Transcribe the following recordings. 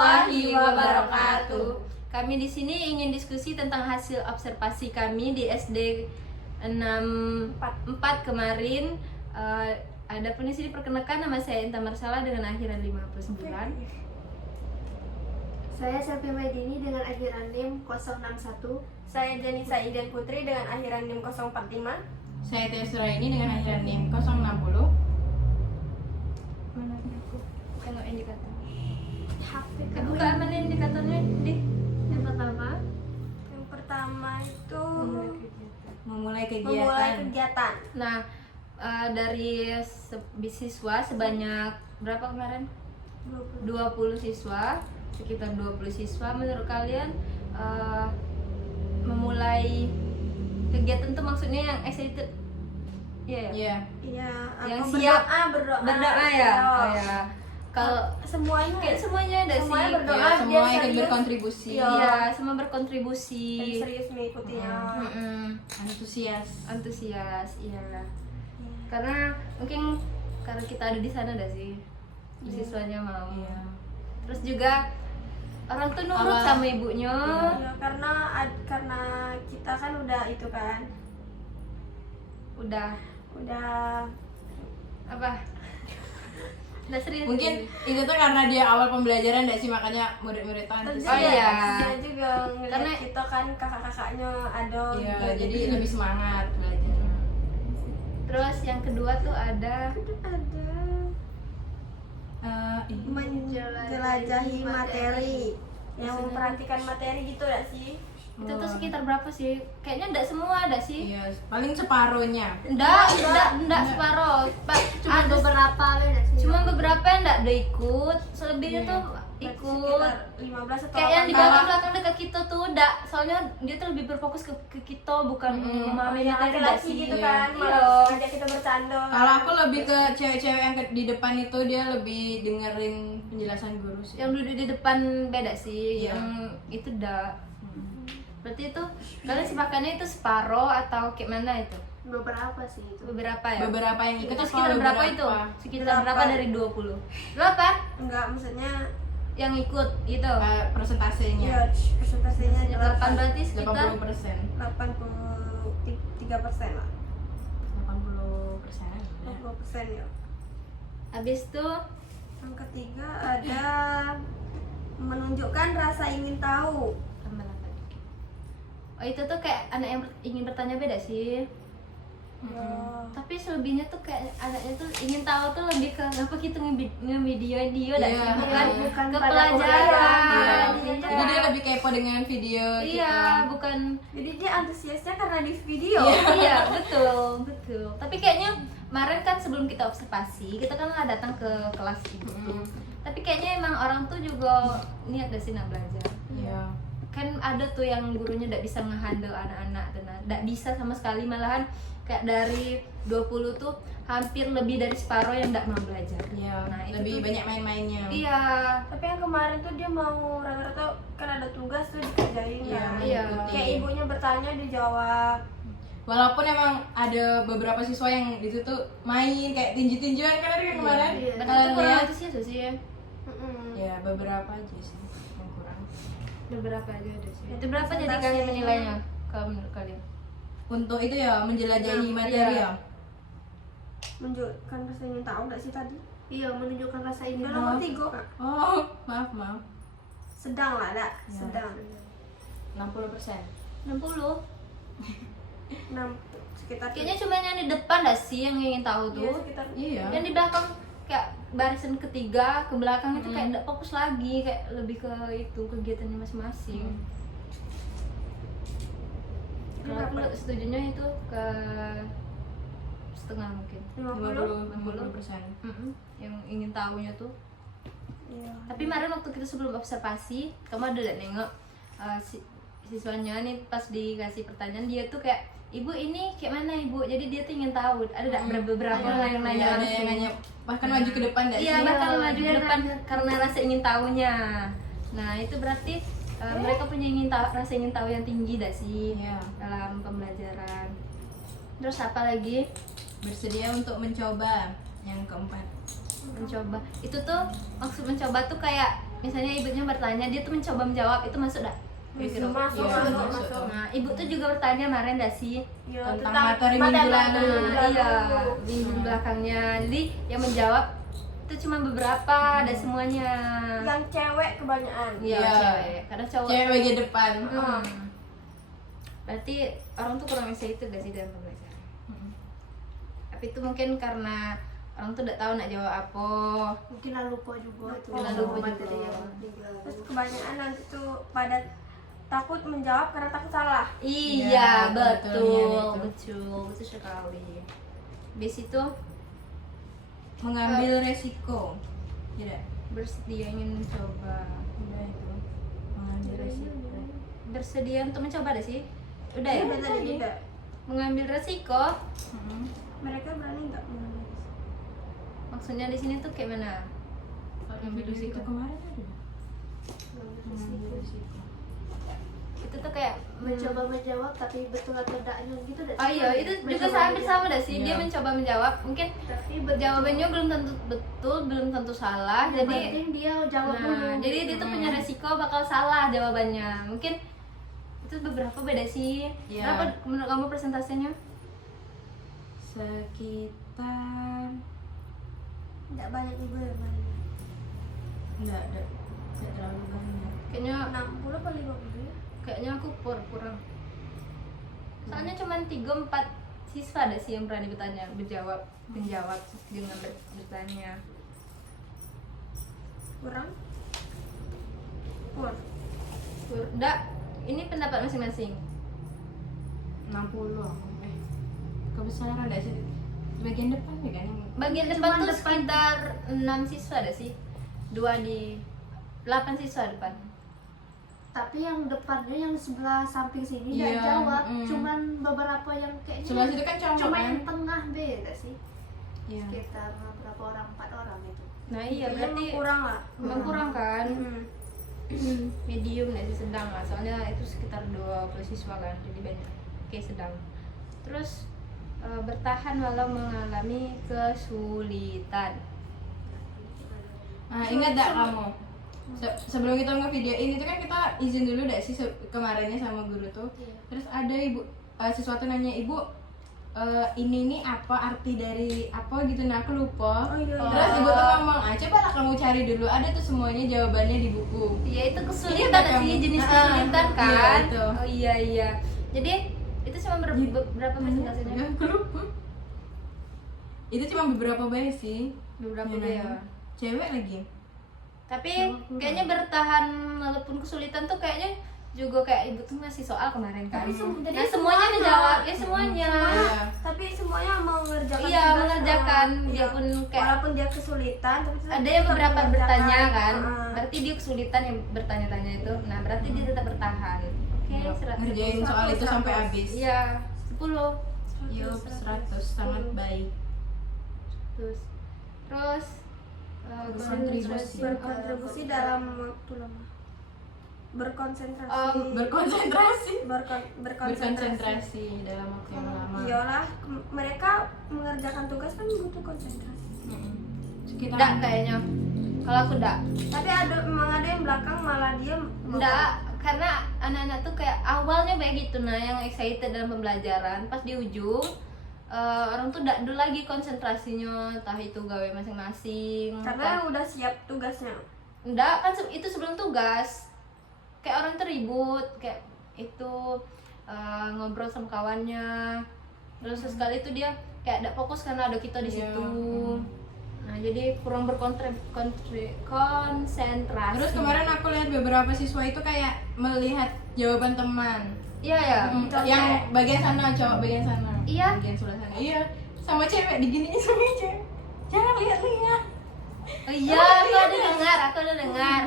warahmatullahi wabarakatuh. Kami di sini ingin diskusi tentang hasil observasi kami di SD 64 kemarin. Adapun di sini perkenalkan, nama saya Inta Marsala dengan akhiran 59. Saya Selvi Maidini dengan akhiran NIM 061. Saya Janisa Idan Putri dengan akhiran NIM 045. Saya Tia Suraini dengan akhiran NIM 060. Mana aku? Tengok indikator. HP Buka mana indikatornya di yang pertama. Yang pertama itu Memulai memulai kegiatan. Nah, dari siswa sebanyak berapa kemarin? 20 siswa, sekitar 20 siswa. Menurut kalian memulai kegiatan tuh maksudnya yang excited? Iya. Iya. Iya, Yang apa, siap berdoa ya? Oh. Oh ya. Kalau semuanya kayak semuanya ada sih. semuanya berdoa. Ya, semua dia ikut serius. berkontribusi. Iya. Iya, semua berkontribusi. Dan serius mengikutinya. Mm-mm. Antusias. Antusias, iya. Karena mungkin karena kita ada di sana dah sih. Siswanya mau. Iya. Terus juga orang tuh nurut Awal- sama ibunya. Iya, karena kita kan udah itu kan, Udah apa? Udah serius. Mungkin itu tuh karena dia awal pembelajaran nggak sih, makanya murid-murid tuh Terus antusias. Oh, iya. dia juga ngeliat Karena- kita kan kakak-kakaknya ada Iya, gitu. jadi lebih semangat belajar. Terus yang kedua tuh ada ada Ini. menjelajahi materi, yang memperhatikan materi gitu gak sih? itu tuh sekitar berapa sih? Kayaknya enggak semua ada sih. Iya, paling separuhnya. Enggak separuh. Pak, Cuma ada beberapa beda sih. cuma beberapa yang enggak ada ikut, selebihnya Iya. tuh Berarti ikut. sekitar 15 atau Kayak yang di 18. belakang dekat kita tuh enggak, soalnya dia tuh lebih berfokus ke kita, bukan memahami yang materi enggak laki-laki sih. gitu Iya. kan, Iya. malah ngajak kita bercanda. Kalau aku lebih ke cewek-cewek yang di depan itu, dia lebih dengerin penjelasan guru sih. Yang duduk di depan beda sih, Iya. yang itu enggak. Berarti itu kalian sepakannya itu separoh atau kayak mana itu? Beberapa sih itu. Beberapa ya? Beberapa yang ikut Itu atau sekitar berapa beberapa? itu? Sekitar berapa Delapan. dari 20? 8 Enggak, maksudnya yang ikut gitu. Persentasenya ya persentasenya 8 berarti sekitar 80%. 83% lah. 80%. 80% ya. habis itu Yang ketiga ada menunjukkan rasa ingin tahu. tambah 8. Oh, itu tuh kayak anak yang ingin bertanya beda sih. Ya. Tapi selebihnya tuh kayak anaknya tuh ingin tahu tuh lebih ke apa kita nge-videoin dia dah Iya, sih, bukan iya. Bukan ke pada pelajaran. Iya. Iya. Jadi dia lebih kepo dengan video Iya, kita. bukan. Jadi dia antusiasnya karena di video. Iya, betul. Tapi kayaknya kemarin kan sebelum kita observasi, kita kan lah datang ke kelas itu. Tapi kayaknya emang orang tuh juga niat dah sih nak belajar. Iya. Kan ada tuh yang gurunya tidak bisa ngehandle anak-anak dan tidak bisa sama sekali, malahan kayak dari 20 tuh hampir lebih dari separuh yang tidak mau belajar. Iya, Nah, itu lebih tuh- banyak main-mainnya. Iya. Tapi yang kemarin tuh dia mau rata-rata kan ada tugas tuh dikerjain Iya, kan. Iya. Kayak ibunya bertanya dijawab. Walaupun emang ada beberapa siswa yang di situ main kayak tinju-tinjuan kan ada yang kemarin. Iya. Dan Kalian itu kurang lihat? antusias sih ya. Ya, beberapa aja sih yang kurang. Beberapa aja ada sih. Ya, Itu berapa jadi presentasinya. kalian menilainya kalau menurut kalian? Untuk itu ya menjelajahi Nah, materi iya. ya. Menunjukkan rasa ingin tahu nggak sih tadi? Iya, menunjukkan rasa ingin Dia tahu. nomor 3 kak. Oh, maaf. Sedang lah, dak. Ya. Sedang. 60%. 60. 6 sekitar. Kayaknya cuma yang di depan dah sih yang ingin tahu Iya, tuh. sekitar. Iya. Yang di belakang kayak barisan ketiga ke belakang itu kayak tidak fokus lagi, kayak lebih ke itu kegiatannya masing-masing. Kalau aku setujunya itu ke setengah mungkin. 50. 50%. Yang ingin tahunya tuh. Iya. Tapi kemarin waktu kita sebelum observasi, kamu ada nengok siswanya nih pas dikasih pertanyaan, dia tuh kayak, ibu ini kayak mana ibu? Jadi dia tuh ingin tahu. Ada beberapa yang nanya Iya, ada langsung. yang nanya bahkan maju ke depan enggak Iya, sih? bahkan maju ke dia depan nanya. karena rasa ingin tahunya. Nah, itu berarti mereka punya rasa ingin tahu yang tinggi dah sih Iya. dalam pembelajaran. Terus apa lagi? Bersedia untuk mencoba yang keempat. Mencoba. Itu tuh maksud mencoba tuh kayak misalnya ibunya bertanya, dia tuh mencoba menjawab, itu masuk dah? Masuk, Iya, masuk. masuk. Nah, ibu tuh juga bertanya kemarin dah sih Ya, Tentang materi minggu lalu. Nah, iya, minggu belakangnya. Jadi yang menjawab itu cuma beberapa, ada semuanya. Yang cewek kebanyakan. Iya, Iya. cewek. Karena cowok. Cewek bagian depan. Berarti orang tuh kurang excited gak sih dalam pembelajaran? Tapi itu mungkin karena orang tuh udah tahu nak jawab apa. Mungkin lah lupa juga tuh. Mungkin lah lupa juga. materi yang minggu lalu. Terus kebanyakan nanti tuh pada takut menjawab karena takut salah. Iya, Iya, betul, betul, betul sekali. Habis itu Mengambil resiko. Tidak. bersedia ingin mencoba. Udah itu. Mengambil resiko. Bersedia untuk mencoba deh sih. Udah ya? Udah tadi juga. Mengambil resiko. Mereka berani nggak mengambil? Maksudnya di sini tuh kayak mana? Mengambil Itu resiko. kemarin ada. Mengambil resiko. Itu tuh kayak Mencoba menjawab tapi betul atau tidaknya gitu dah. Oh iya, itu juga hampir sama dah sih. Dia Iya. mencoba menjawab, mungkin Tapi jawabannya belum tentu betul, belum tentu salah. Yang Jadi penting dia jawab dulu. nah, jadi dia tuh punya resiko bakal salah jawabannya. Mungkin itu beberapa beda sih. Iya. Berapa menurut kamu persentasenya? Sekitar Nggak banyak juga yang banyak. enggak terlalu banyak. Kayaknya 60 apa 50 ya? kayaknya aku kurang. Soalnya cuma 3-4 siswa ada sih yang berani menjawab dengan bertanya. Kurang? Kur. Enggak, ini pendapat masing-masing. 60. Kebesaran ada sih. Bagian depan ya kan yang Bagian depan tuh sekitar 6 siswa ada sih. 2 di 8 siswa depan. Tapi yang depannya yang sebelah samping sini nggak Iya, jawab, cuman beberapa yang kayaknya sebelah situ kan cowok cuma kan? yang tengah beda sih. Iya. Sekitar berapa orang, 4 orang itu. Nah iya, Kayaknya berarti emang kurang lah. memang kurang kan? Hmm. Medium nih sih, sedang lah. Soalnya itu sekitar 20 siswa kan, jadi banyak. Oke, sedang. Terus bertahan walau mengalami kesulitan. Nah, ingat gak kamu? Sebelum kita ngevideoin itu kan kita izin dulu dah sih kemarinnya sama guru tuh. Terus ada ibu siswa tuh nanya, "Ibu, ini nih apa arti dari apa gitu?" Nah, aku lupa. Oh, iya. Terus ibu tuh ngomong, coba lah kamu cari dulu. Ada tuh semuanya jawabannya di buku. Iya, itu Iya, kesulitan kamu. sih, jenis Ah, kesulitan iya, kan? itu. Oh iya. Jadi itu cuma berapa persentasenya? Ya, aku lupa. Itu cuma beberapa banyak sih. Beberapa Yang ya. nanya. Cewek lagi. Tapi kayaknya bertahan walaupun kesulitan tuh kayaknya juga kayak ibu tuh ngasih soal kemarin kan. Jadi Nah, semuanya dijawab, ya semuanya. Iya. Tapi semuanya mau mengerjakan Iya, tugas, mengerjakan. iya. Dia pun kayak Walaupun dia kesulitan tapi tetap ada yang beberapa mengerjakan. bertanya kan. Heeh. Berarti dia kesulitan yang bertanya-tanya itu. Nah, berarti dia tetap bertahan. Oke, Iya, 100. ngerjain soal itu sampai habis. Iya, 10. Yup, 100 sangat baik. Terus Berkontribusi. Berkontribusi dalam waktu lama. Berkonsentrasi. Berkonsentrasi. Berkonsentrasi. Dalam waktu yang lama. Iyalah, mereka mengerjakan tugas kan butuh konsentrasi. Sekitar enggak kayaknya. Kalau aku enggak. Tapi memang ada yang belakang malah dia Enggak, karena anak-anak tuh kayak awalnya kayak gitu, nah yang excited dalam pembelajaran, pas di ujung orang tuh enggak dulu lagi konsentrasinya, entah itu gawe masing-masing. karena udah siap tugasnya. Enggak, kan itu sebelum tugas. Kayak orang tuh ribut, kayak itu ngobrol sama kawannya. Terus sesekali itu dia kayak enggak fokus karena ada kita di Iya. situ. Nah, jadi kurang konsentrasi. Terus kemarin aku lihat beberapa siswa itu kayak melihat jawaban teman. Iya ya. Yang bagian sana, cowok bagian sana. Iya. Bagian sebelah sana. Iya. Sama cewek diginiin sama cewek. Jangan lihat-lihat. Oh iya, aku ada dengar.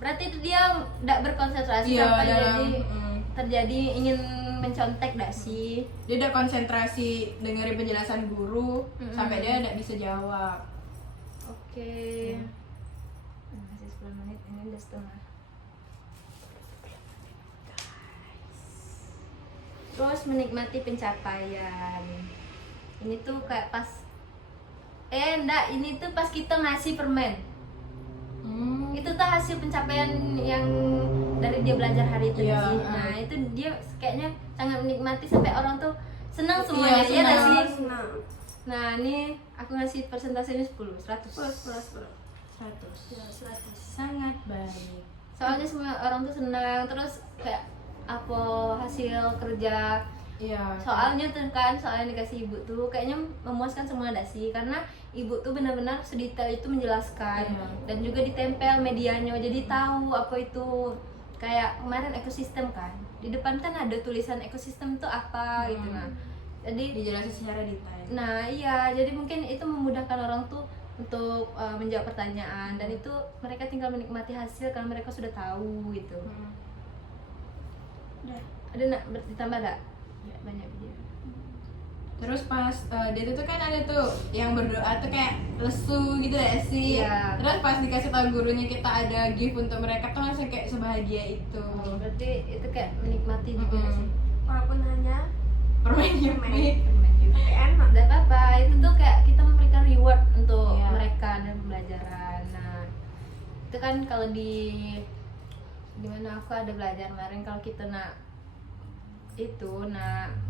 Berarti itu dia enggak berkonsentrasi Iya, sampai dalam, jadi terjadi ingin mencontek enggak sih? Dia udah konsentrasi dengerin penjelasan guru sampai dia enggak bisa jawab. Oke. Masih 10 menit, ini udah setengah. Terus menikmati pencapaian. Ini tuh kayak pas enggak, ini tuh pas kita ngasih permen. itu tuh hasil pencapaian yang dari dia belajar hari itu Iya, sih. Nah itu dia kayaknya sangat menikmati sampai orang tuh senang semuanya, Iya, ya nggak senang. sih? Nah, Nah ini aku ngasih persentasenya 10, 100. plus 100. ya 100. Sangat baik. Soalnya semua orang tuh senang, terus kayak apa hasil kerja. Iya. Soalnya tuh kan, soalnya dikasih ibu tuh kayaknya memuaskan semua enggak sih? Karena ibu tuh benar-benar sedetail itu menjelaskan. Iya. Dan juga ditempel medianya, jadi tahu apa itu. Kayak kemarin ekosistem kan, di depan kan ada tulisan ekosistem itu apa gitu. Nah jadi Dijelasin secara detail. nah iya, jadi mungkin itu memudahkan orang tuh untuk menjawab pertanyaan, dan itu mereka tinggal menikmati hasil karena mereka sudah tahu gitu. Udah. Ada nak ditambah enggak? Ya, banyak video. Terus pas dia tuh kan ada tuh yang berdoa tuh kayak lesu gitu ya sih. Iya. Terus pas dikasih tahu gurunya kita ada gift untuk mereka tuh langsung kayak sebahagia itu. Berarti itu kayak menikmati juga nggak sih? Walaupun hanya Permen Yupi. tapi enak. Tidak apa-apa, itu tuh kayak kita memberikan reward untuk Iya. mereka dan pembelajaran. Nah itu kan kalau di mana aku ada belajar kemarin, kalau kita nak itu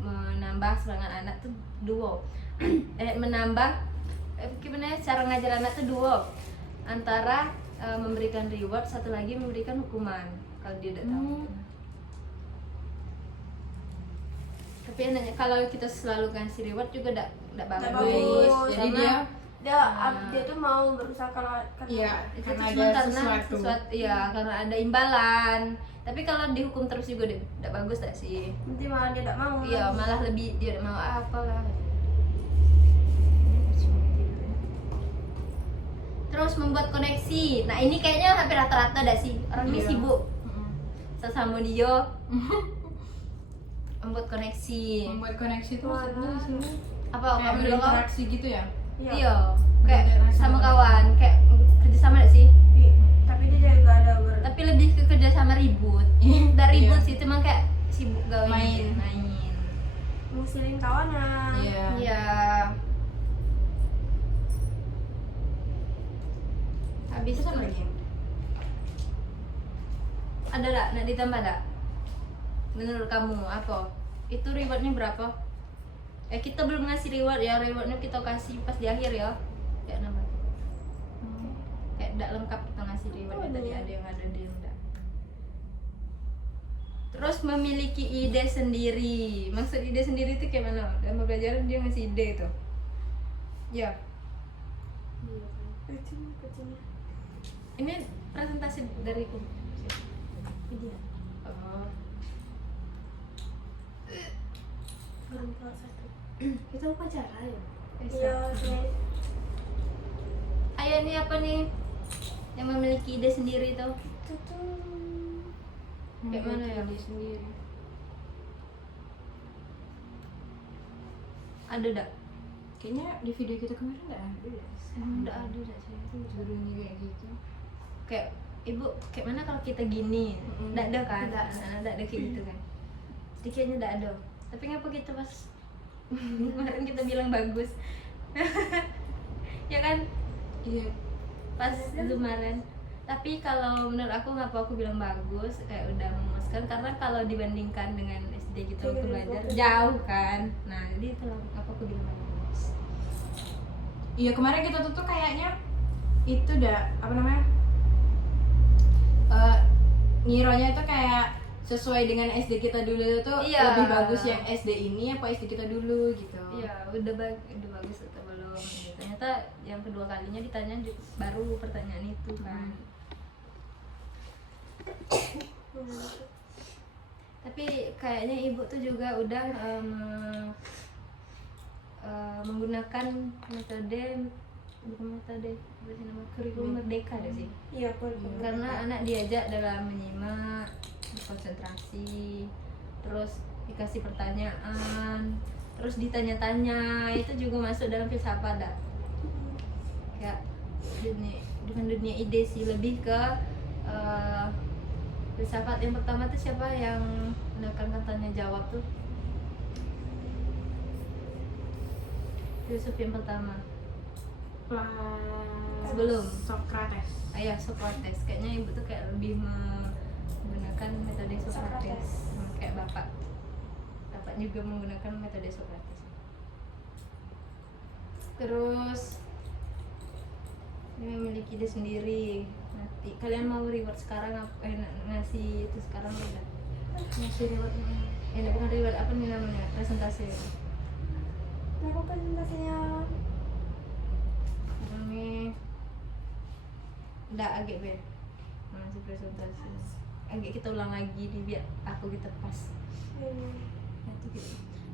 menambah semangat anak tuh duo menambah gimana ya, cara ngajar anak tuh duo antara memberikan reward, satu lagi memberikan hukuman kalau dia udah tahu. Tapi enaknya kalau kita selalu kasih reward juga enggak Nggak bagus. bagus. Jadi Karena Dia tuh mau berusaha kalau Iya, itu karena tuh ada cuma karena sesuatu. iya, karena ada imbalan. Tapi kalau dihukum terus juga enggak bagus tak sih? nanti malah dia tidak mau. Iya, malah lebih dia mau apalah. Terus membuat koneksi. Nah, ini kayaknya hampir rata-rata dah sih. Orang ini Iya. sibuk sesama dia membuat koneksi. Membuat koneksi itu Wah. maksudnya sebenarnya Apa kayak kamu bilang apa? berinteraksi gitu ya. Iya, kayak Berinteraksi sama sama kawan, kayak kerjasama gak sih? Tapi dia juga ada Tapi lebih ke kerjasama ribut. Nggak ribut Iya. sih, cuma kayak sibuk gawe Main. main. ngusilin kawannya. Iya. Iya. Habis Terus itu apa lagi? ada nggak? Nak ditambah nggak? Menurut kamu apa? Itu rewardnya berapa? Kita belum ngasih reward ya, rewardnya kita kasih pas di akhir ya. Kayak nama. Kayak tidak lengkap kita ngasih reward ya, tadi ada yang yang enggak. Terus memiliki ide sendiri. Maksud ide sendiri itu kayak mana? Dalam pembelajaran dia ngasih ide itu. Ya. Kucingnya. Ini presentasi dariku. Iya. Oh. Belum kelas 1. Itu upacara ya? Iya, sih. Ayo ini apa nih? Yang memiliki ide sendiri tuh. Itu tuh Kayak mana ya? Dia sendiri. Ada enggak? Kayaknya di video kita kemarin nggak ada ya. Enggak ada enggak sih. Gurunya kayak gitu. Kayak ibu, kayak mana kalau kita gini? Enggak ada kan? Nggak. Enggak ada kayak gitu kan. Sedikitnya enggak ada. Tapi ngapa kita pas kemarin kita bilang bagus. Ya kan? Iya. Pas kemarin. Tapi kalau menurut aku ngapa aku bilang bagus, kayak udah memuaskan, karena kalau dibandingkan dengan SD kita waktu belajar jauh kan. Nah, jadi itulah ngapa aku bilang bagus. Iya, kemarin kita tuh kayaknya itu udah apa namanya? Ngironya itu kayak sesuai dengan SD kita dulu tuh Iya. lebih bagus yang SD ini apa SD kita dulu gitu. Iya, udah bagus atau belum gitu. Ternyata yang kedua kalinya ditanya baru pertanyaan itu kan. Tapi kayaknya ibu tuh juga udah menggunakan metode apa sih nama, kurikulum merdeka deh sih. iya, kurikulum. Karena anak diajak dalam menyimak, berkonsentrasi, terus dikasih pertanyaan, terus ditanya-tanya, itu juga masuk dalam filsafat dah. Kayak bukan dunia ide sih, lebih ke filsafat. Yang pertama tuh siapa yang menekankan tanya jawab tuh? Filsuf yang pertama. Sebelum. Socrates. Ayah Socrates, kayaknya ibu tuh kayak lebih menggunakan metode Socrates. Kayak bapak juga menggunakan metode Socrates. Terus dia memiliki ide sendiri. Nanti kalian mau reward sekarang apa ngasih itu sekarang udah Ngasih reward. bukan reward, apa nih namanya, presentasi Aku presentasinya ini udah agak be masih presentasi agak kita ulang lagi nih biar aku kita pas.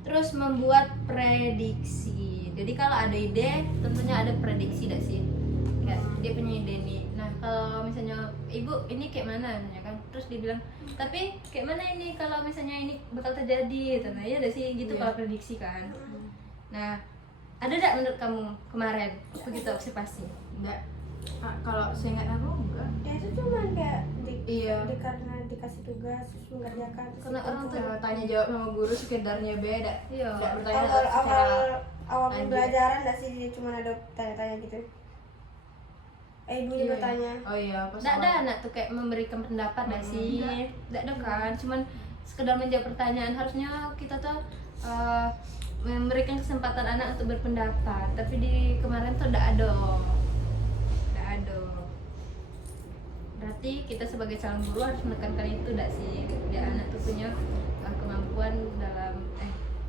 Terus membuat prediksi. Jadi kalau ada ide tentunya ada prediksi dah sih. Kayak dia punya ide nih. Nah kalau misalnya ibu ini kayak mana misalnya kan, terus dia bilang tapi kayak mana ini kalau misalnya ini bakal terjadi, nah ya udah sih gitu. Kalau prediksi kan. Nah ada nggak menurut kamu kemarin begitu observasi? Enggak. Kalau seingat aku enggak. ya itu cuman kayak Iya. karena dikasih tugas terus mengerjakan. Karena orang tuh Tanya jawab sama guru sekedarnya beda. Iya. Enggak bertanya awal secara awal lanjut. pembelajaran nggak sih, dia cuma ada tanya-tanya gitu. Ibunya Iya. bertanya. Oh iya, pas Nggak ada awal. anak tuh kayak memberikan pendapat nggak sih? Nggak ada kan, cuman sekedar menjawab pertanyaan. Harusnya kita tuh memberikan kesempatan anak untuk berpendapat, tapi di kemarin tuh nggak ada. Berarti kita sebagai calon guru harus menekankan itu nggak sih? Biar anak tuh punya kemampuan dalam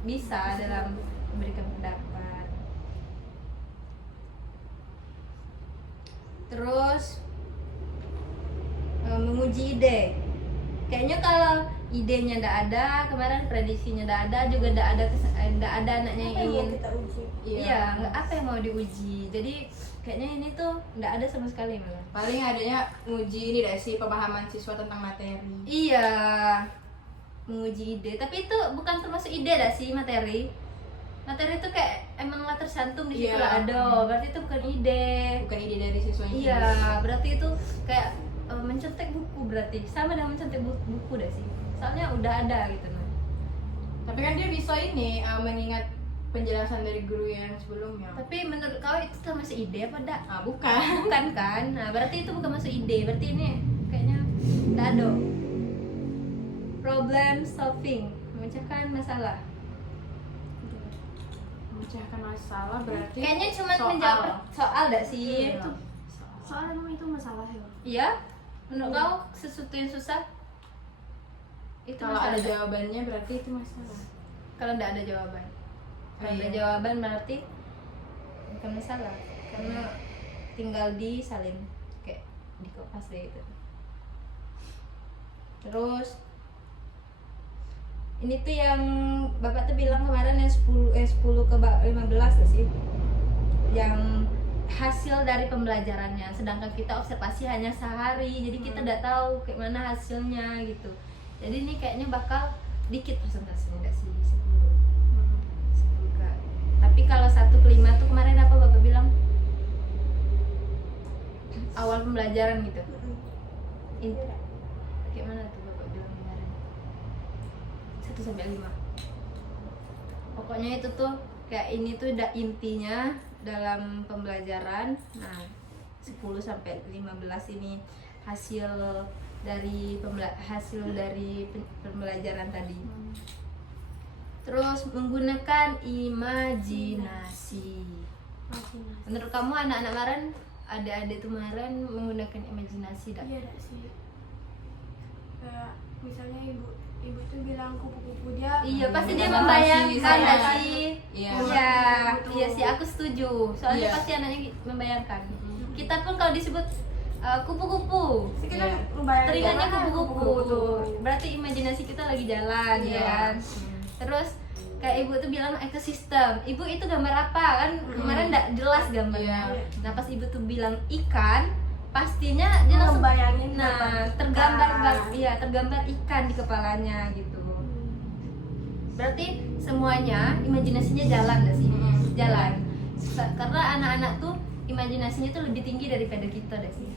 bisa dalam memberikan pendapat. Terus menguji ide. Kayaknya kalau idenya ndak ada, kemarin prediksinya ndak ada, juga ndak ada anaknya yang Apa yang mau ingin. kita uji? Iya, nggak apa yang mau diuji. Jadi kayaknya ini tuh ndak ada sama sekali malah. Paling adanya nguji ini deh sih, pemahaman siswa tentang materi. Iya, menguji ide. Tapi itu bukan termasuk ide dah sih, materi. Materi itu kayak emanglah tercantum di situ Iya. lah ada. Berarti itu bukan ide. Bukan ide dari siswanya. Iya, berarti itu kayak mencontek buku, berarti sama dengan mencontek buku dah sih. Soalnya udah ada gitu nah. Tapi kan dia bisa ini mengingat penjelasan dari guru yang sebelumnya. Tapi menurut kau itu termasuk ide apa enggak? Bukan. Bukan kan? Nah, berarti itu bukan masuk ide. Berarti ini kayaknya enggak ada. Problem solving, memecahkan masalah. Memecahkan masalah berarti Kayaknya cuma soal. menjawab soal enggak sih? Iya. Soalnya emang itu masalah ya. Iya? Menurut kau sesuatu yang susah? Itu Kalau masalah ada nggak? jawabannya berarti itu masalah. Kalau enggak ada jawaban. Kalau ada Iya. jawaban berarti bukan masalah. Karena tinggal disalin kayak di kopas deh itu. Terus ini tuh yang Bapak tuh bilang kemarin yang 10 ke 15 gak sih? Yang hasil dari pembelajarannya, sedangkan kita observasi hanya sehari, jadi kita nggak tahu kayak mana hasilnya gitu. Jadi ini kayaknya bakal dikit presentasinya nggak sih 10 Kak. Tapi kalau 1 ke 5 tuh kemarin apa Bapak bilang? Awal pembelajaran gitu. Kayak mana tuh Bapak bilang kemarin? 1 sampai 5. Pokoknya itu tuh kayak ini tuh intinya dalam pembelajaran. Nah, 10 sampai 15 ini hasil dari pembelajaran tadi. Terus menggunakan imajinasi. Menurut kamu anak-anak kemarin, adik-adik tuh kemarin menggunakan imajinasi dah? Iya dah sih. Kayak misalnya ibu tuh bilang kupu-kupu dia. Iya, pasti dia Membayangkan membayangkan sih, nggak saya. sih? Iya. Iya, iya sih, aku setuju. Soalnya Iya. pasti anaknya membayangkan. Kita pun kalau disebut kupu-kupu, Kita Iya. membayangkan teringatnya kan kupu-kupu tuh. Berarti imajinasi kita lagi jalan, ya Iya. kan? Terus kayak ibu tuh bilang ekosistem. Ibu itu gambar apa kan? Kemarin nggak jelas gambarnya. Iya. Nah pas ibu tuh bilang ikan, pastinya dia langsung Ngebayangin nah tergambar ikan di kepalanya gitu. Berarti semuanya imajinasinya jalan gak sih? Jalan. Karena anak-anak tuh imajinasinya tuh lebih tinggi daripada kita deh sih.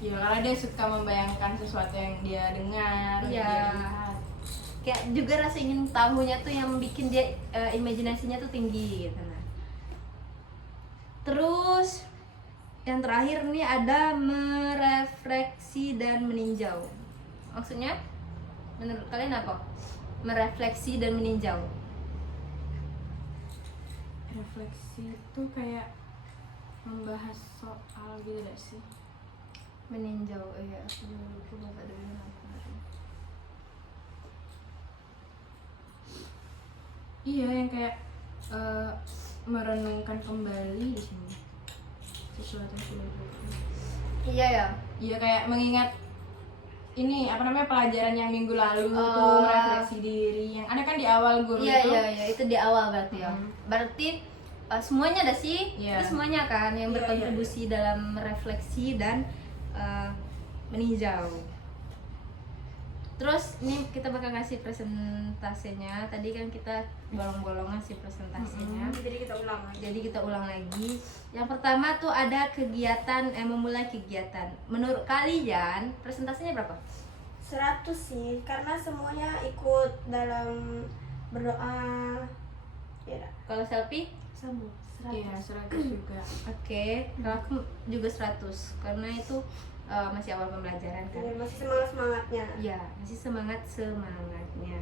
Ya karena dia suka membayangkan sesuatu yang dia dengar, yang Iya. dia lihat. Kayak juga rasa ingin tahunya tuh yang bikin dia imajinasinya tuh tinggi gitu nah. Terus yang terakhir nih ada merefleksi dan meninjau. Maksudnya menurut kalian apa? Merefleksi dan meninjau. Refleksi itu kayak membahas soal gitu gak sih? Meninjau, iya. Aku lupa dulu apa. Iya, yang kayak merenungkan kembali di sini sesuatu yang sudah dilakukan. Iya ya. Iya, kayak mengingat ini apa namanya pelajaran yang minggu lalu Oh. tuh, merefleksi diri yang ada kan di awal guru Iya itu. iya iya, itu di awal berarti ya. Berarti semuanya ada sih, Iya. itu semuanya kan yang Iya, berkontribusi dalam refleksi dan meninjau. Terus ini kita bakal ngasih presentasinya. Tadi kan kita bolong-bolong ngasih presentasinya. Jadi kita ulang lagi. Jadi kita ulang lagi. Yang pertama tuh ada kegiatan, memulai kegiatan. Menurut kalian presentasinya berapa? 100 sih, karena semuanya ikut dalam berdoa. Ya dah. Kalau selfie? Sama. Iya, 100 juga. Oke, kalau aku juga 100 karena itu masih awal pembelajaran kan. Jadi masih semangat-semangatnya. Ya, masih semangatnya.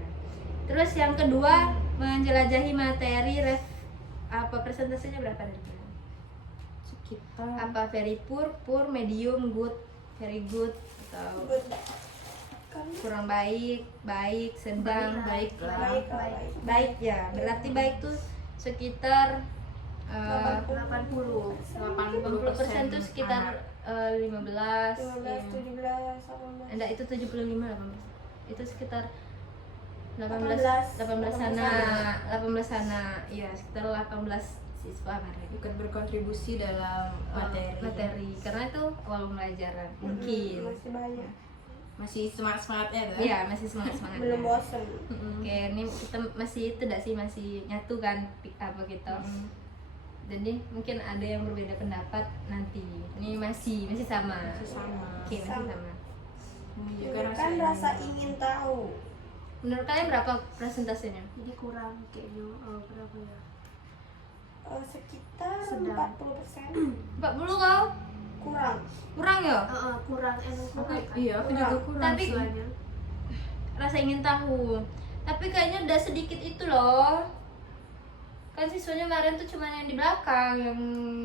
Terus yang kedua, menjelajahi materi apa presentasinya berapa dari kalian? Sekitar Apa very poor, medium, good, very good atau Good. Kan kurang baik, sedang, baik, baik, baik. baik ya. Berarti baik tuh sekitar 80. 80% tuh sekitar 15 15, 17, 18. enggak itu 75 18 itu sekitar 18 18 sana 18 sana iya sekitar 18 siswa kemarin ikut berkontribusi dalam materi. karena itu awal pembelajaran mungkin Masih banyak. Masih semangat-semangatnya tuh. iya masih semangat Belum bosan. oke ini kita masih itu dak sih masih nyatu kan apa gitu jadi mungkin ada yang berbeda pendapat nanti ini masih sama Masih sama. oke masih sama Menunjukkan Kan rasa ingin tahu. menurut kalian berapa presentasinya Jadi kurang kayaknya berapa ya? Sekitar Sedang. 40%. 40 kau Kurang. ya Kurang emang kurang kan? Iya, aku juga kurang. Tapi- Siswanya. rasa ingin tahu tapi kayaknya udah sedikit itu loh kan siswanya kemarin tuh cuma yang di belakang yang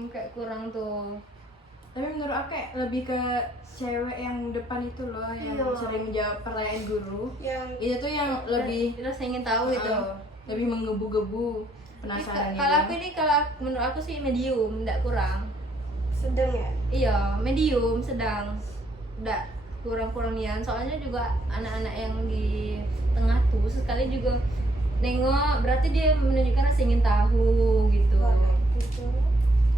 kayak kurang tuh Tapi menurut aku kayak lebih ke cewek yang depan itu loh yang Iya. sering menjawab pertanyaan guru. Yang Itu tuh yang lebih rasa ingin tahu itu lebih menggebu-gebu Tapi penasarannya. kalau dia. aku ini menurut aku sih medium enggak kurang sedang ya. iya medium sedang enggak kurang nian soalnya juga anak-anak yang di tengah tuh sekali juga nengok berarti dia menunjukkan rasa ingin tahu gitu Gitu.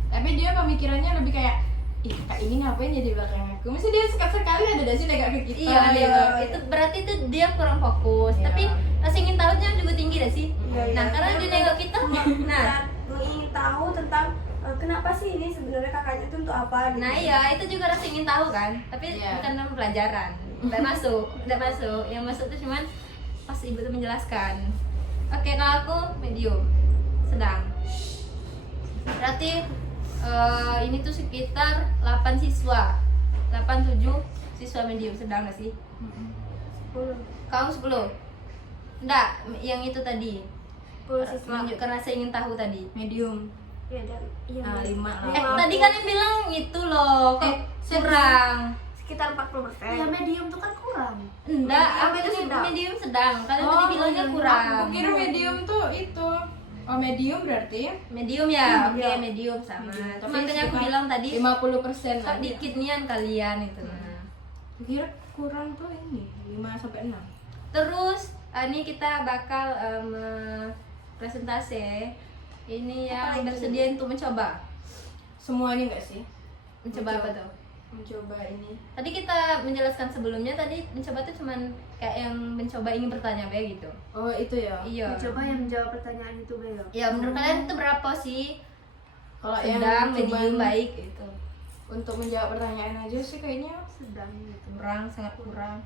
Tapi dia pemikirannya lebih kayak ih kak ini ngapain ya di belakang aku? Mesti dia sekali ada sih nengok ke kita iya gitu. itu berarti itu dia kurang fokus Iya. tapi rasa ingin tahunya juga tinggi deh sih Iya, iya. nah karena dia nengok kita nah ingin tahu tentang kenapa sih ini sebenarnya kakaknya itu untuk apa? Gitu. nah iya itu juga rasa ingin tahu kan tapi Iya. bukan dalam pelajaran nggak masuk yang masuk tuh cuman pas ibu tuh menjelaskan oke kalau aku medium sedang berarti ini tuh sekitar 8 siswa 8-7 siswa medium sedang nggak sih 10 kamu 10 enggak yang itu tadi 10 siswa. menunjukkan rasa ingin tahu tadi Medium. Iya dan iya. Ah, 5 lah. tadi kalian bilang itu loh kok kurang Sekitar 40%. Ya medium tuh kan kurang. enggak aku Medium itu sedang. medium sedang kalian tadi bilangnya kurang Aku kira medium tuh itu. Oh, medium berarti medium ya oke Iya. medium sama Medium. tapi makanya aku bilang tadi 50% kok dikit nian kalian itu Aku kira kurang tuh ini 5 sampai 6. terus ini kita bakal presentasi ini Apa yang lagi? bersedia untuk mencoba Semuanya enggak sih? mencoba apa tuh Mencoba ini. tadi kita menjelaskan sebelumnya tadi mencoba tuh cuman kayak yang mencoba ingin bertanya kayak gitu Oh, itu ya. iya Coba yang menjawab pertanyaan itu Bel. ya menurut kalian itu berapa sih Kalau sedang yang medium cuman baik itu untuk menjawab pertanyaan aja sih kayaknya Sedang gitu. kurang sangat kurang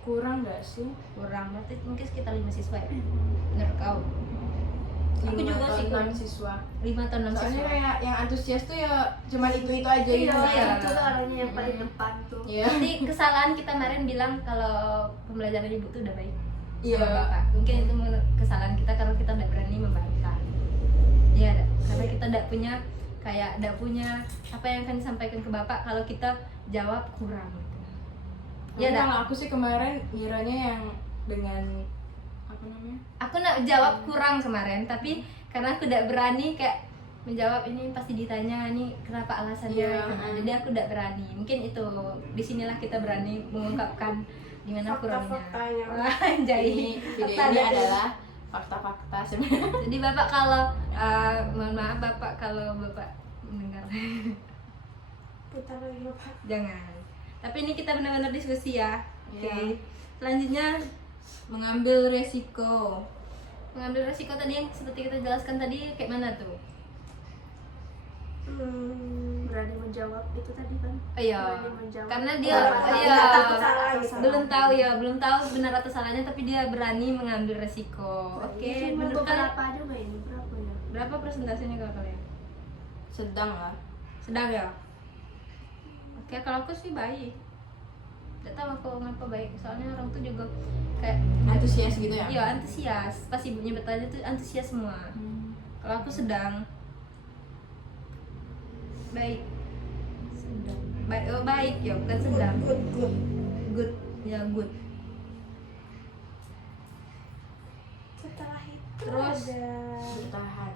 kurang enggak sih? berarti mungkin sekitar 5 siswa ya menurut kau Aku juga sih, 6 Kak. siswa. 5 atau 6 Soalnya siswa. kayak yang antusias tuh ya cuman itu aja Iya, gitu. Iya. itu tuh orangnya yang paling depan tuh. Iya. Jadi kesalahan kita kemarin bilang kalau pembelajaran ibu tuh udah baik. Iya. Sama Bapak. Mungkin itu kesalahan kita karena kita tidak berani membantah. Iya, karena kita tidak punya apa yang akan disampaikan ke Bapak kalau kita jawab kurang. Ya, Iya, kalau aku sih kemarin ngiranya yang dengan apa namanya? aku nak jawab kurang kemarin, tapi karena aku tidak berani kayak menjawab ini pasti ditanya nih kenapa alasannya. Iya, Jadi aku tidak berani. Mungkin itu disinilah kita berani mengungkapkan gimana kurangnya. Fakta-faktanya. Wah, anjay. Ini video Fakta ini ada. adalah fakta-fakta sebenarnya. Jadi Bapak kalau mohon maaf Bapak kalau Bapak mendengar Putar lagi Bapak. jangan. Tapi ini kita benar-benar diskusi ya. Oke. Iya. Selanjutnya Mengambil resiko. mengambil resiko tadi yang seperti kita jelaskan tadi kayak mana tuh? Berani menjawab itu tadi kan. Iya. Berani menjawab. Karena dia Nggak iya takut salah gitu. belum tahu benar atau salahnya tapi dia berani mengambil resiko. Oke, Cuma menurut kalian beberapa aja nggak ini berapa ya? berapa persentasenya kalau kalian? Sedang lah. Sedang ya? Oke, kalau aku sih baik. Tidak tahu aku ngapa baik. Soalnya orang tuh juga kayak Antusias gitu ya? iya antusias. Pas ibunya bertanya tuh antusias semua. Kalau aku sedang baik. Sedang. Baik, oh baik ya, bukan sedang. Good. Good. Ya, good. Setelah itu Terus? ada Bertahan.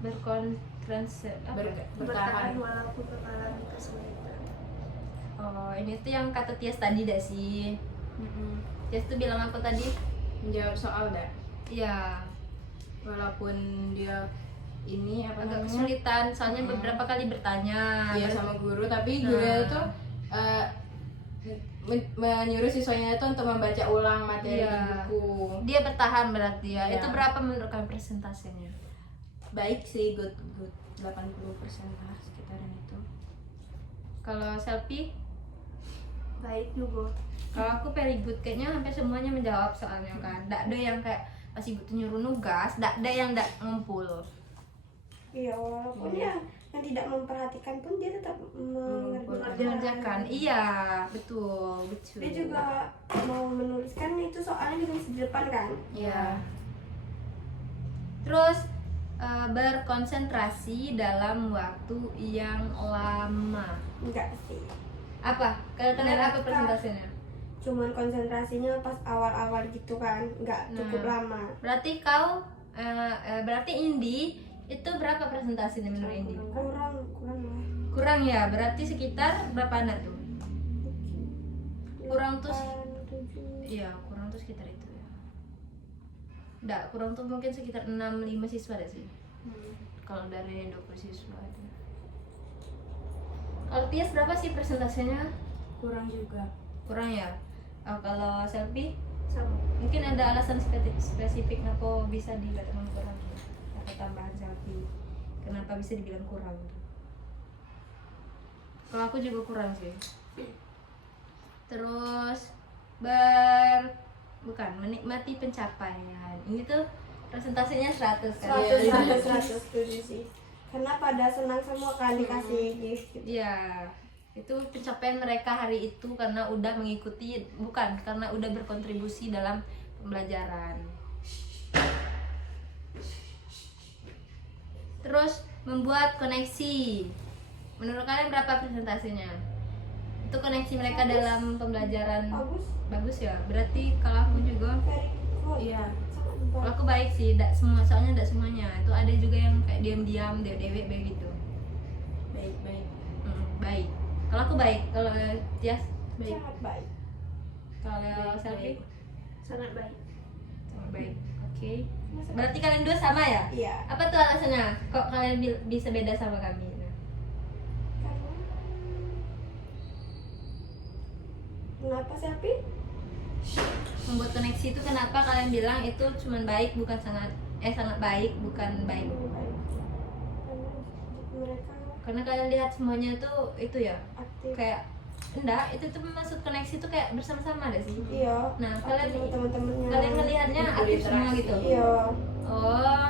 Berkonsentrasi apa? Bertahan. Bertahan walaupun mengalami kesulitan. Oh, ini tuh yang kata Tias tadi dah sih. Tias tuh bilang apa tadi? Menjawab soal dah. Iya, Walaupun dia ini apa agak namanya? kesulitan soalnya beberapa kali bertanya. Iya sama guru, tapi Nah. guru itu menyuruh siswanya itu untuk membaca ulang materi Iya. di buku. Dia bertahan berarti ya. Iya. Itu berapa menurut kalian persentasenya? Baik sih, good 80% lah sekitaran itu. Kalau selfie, Baik juga. kalau aku very good kayaknya hampir semuanya menjawab soalnya kan. Nggak ada yang kayak pas ibu tuh nyuruh nugas, nggak ada yang nggak ngumpul. iya walaupun yang tidak memperhatikan pun dia tetap Mengerjakan. Iya, betul. Dia juga mau menuliskan itu soalnya ditulis di depan kan. Iya. Terus berkonsentrasi dalam waktu yang lama. Enggak sih. Apa? Kalian apa Mereka- presentasinya? Cuman konsentrasinya pas awal-awal gitu kan, enggak cukup lama. Berarti berarti Indi itu berapa presentasinya menurut Indi? Kurang lah. Kurang ya, berarti sekitar berapa anak tuh? Kurang tuh 7. iya, kurang tuh sekitar itu ya. Nggak, kurang tuh mungkin sekitar 6-5 siswa deh sih. Kalau dari 20 siswa itu. Kalau Tias berapa sih presentasinya? Kurang juga. Kurang ya? Oh, kalau selfie Sama. mungkin ada alasan spesifik kenapa bisa dikatakan kurang atau tambahan selfie kenapa bisa dibilang kurang. Kalau aku juga kurang sih. Terus menikmati pencapaian ini tuh presentasinya 100 kan. 100 setuju sih. Karena pada senang semua kan dikasih gift gitu. Iya, itu pencapaian mereka hari itu karena udah mengikuti, bukan karena udah berkontribusi dalam pembelajaran. Terus membuat koneksi. Menurut kalian berapa presentasinya? Itu koneksi mereka Bagus. dalam pembelajaran. Bagus. Bagus ya. Berarti kalau aku juga, Very good. Iya. Sangat kalau baik. aku baik sih, tidak semua, soalnya tidak semuanya. Itu ada juga yang kayak diam-diam, dewek-dewek begitu. Baik. Baik. Kalau aku baik, kalau Tias baik. Sangat baik. Kalau Selfie Sangat baik. sama baik. Oke. Berarti kalian dua sama ya? Iya. Apa tuh alasannya? Kok kalian bisa beda sama kami? Karena kenapa sih Api? Membuat koneksi itu kenapa kalian bilang itu cuman baik bukan sangat baik bukan baik? Baik. Karena mereka Karena kalian lihat semuanya tuh itu ya aktif. kayak enggak, itu tuh maksud koneksi itu kayak bersama-sama deh sih. Iya. Nah, aktif kalian sama teman-temannya. kalian ngelihatnya aktif semua gitu. Iya. Oh,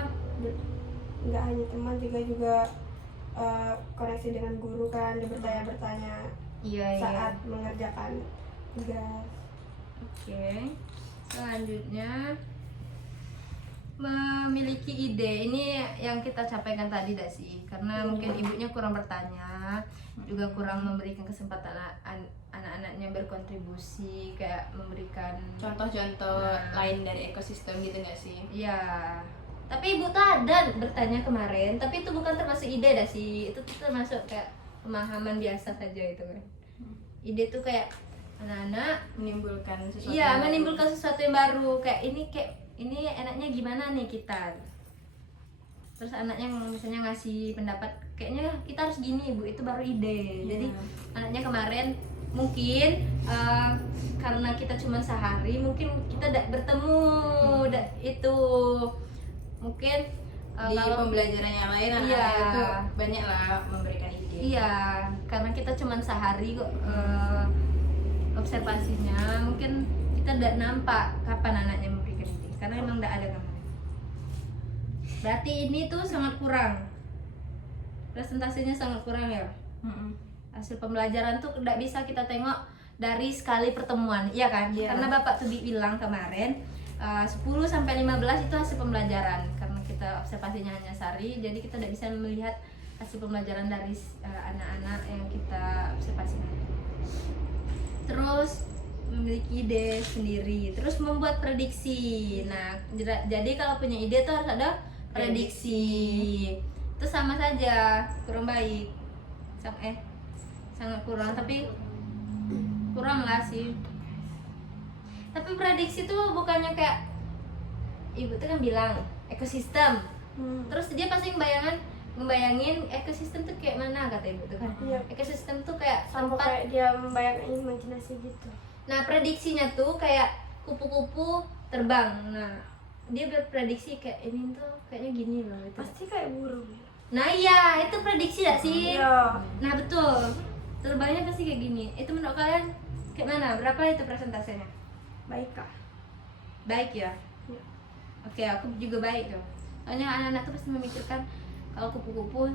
nggak hanya teman juga koneksi dengan guru kan, dia bertanya-bertanya Iya, iya. saat mengerjakan tugas. Oke. Selanjutnya memiliki ide. Ini yang kita sampaikan tadi dah sih. Karena mungkin ibunya kurang bertanya, juga kurang memberikan kesempatan anak-anaknya berkontribusi, kayak memberikan Contoh-contoh Nah. lain dari ekosistem gitu nggak sih? ya. Tapi ibu tuh ada bertanya kemarin, tapi itu bukan termasuk ide dah sih. Itu tuh termasuk kayak pemahaman biasa saja itu kan. Ide tuh kayak anak-anak Menimbulkan sesuatu. iya yang baru. menimbulkan sesuatu yang baru, kayak ini enaknya gimana nih kita. Terus anaknya misalnya ngasih pendapat, kayaknya kita harus gini ibu, itu baru ide. Jadi anaknya kemarin mungkin karena kita cuma sehari, mungkin kita tidak bertemu itu mungkin Di pembelajaran yang lain Iya. anak-anak itu banyak lah memberikan ide. iya karena kita cuma sehari kok observasinya, mungkin kita tidak nampak kapan anaknya memberikan ide karena emang tidak ada gambar. Berarti ini tuh sangat kurang, presentasinya sangat kurang ya. Mm-mm. Hasil pembelajaran tuh tidak bisa kita tengok dari sekali pertemuan, iya kan? Iya. Karena Bapak tuh bilang kemarin 10 sampai 15 itu hasil pembelajaran, karena kita observasinya hanya sehari, jadi kita tidak bisa melihat hasil pembelajaran dari anak-anak yang kita observasikan. Terus memiliki ide sendiri, terus membuat prediksi. Nah, jadi kalau punya ide tuh harus ada prediksi. Itu sama saja kurang baik. Sangat kurang, tapi kurang lah sih. Tapi prediksi tuh bukannya kayak ibu tuh kan bilang ekosistem. Terus dia pasti ngebayangin ekosistem tuh kayak mana kata ibu tuh kan. Iya. Ekosistem tuh kayak Sama tempat. kayak dia membayangkan imajinasi gitu. Nah, prediksinya tuh kayak kupu-kupu terbang. Nah, dia berprediksi kayak ini tuh kayaknya gini loh itu. Pasti kayak burung. Nah, iya, itu prediksi gak sih? Iya. Nah, betul. Terbangnya pasti kayak gini. Itu menurut kalian kayak mana? Berapa itu presentasinya? Baik kah? Baik ya? Iya. Oke, aku juga baik tuh. Soalnya anak-anak tuh pasti memikirkan kalau kupu-kupu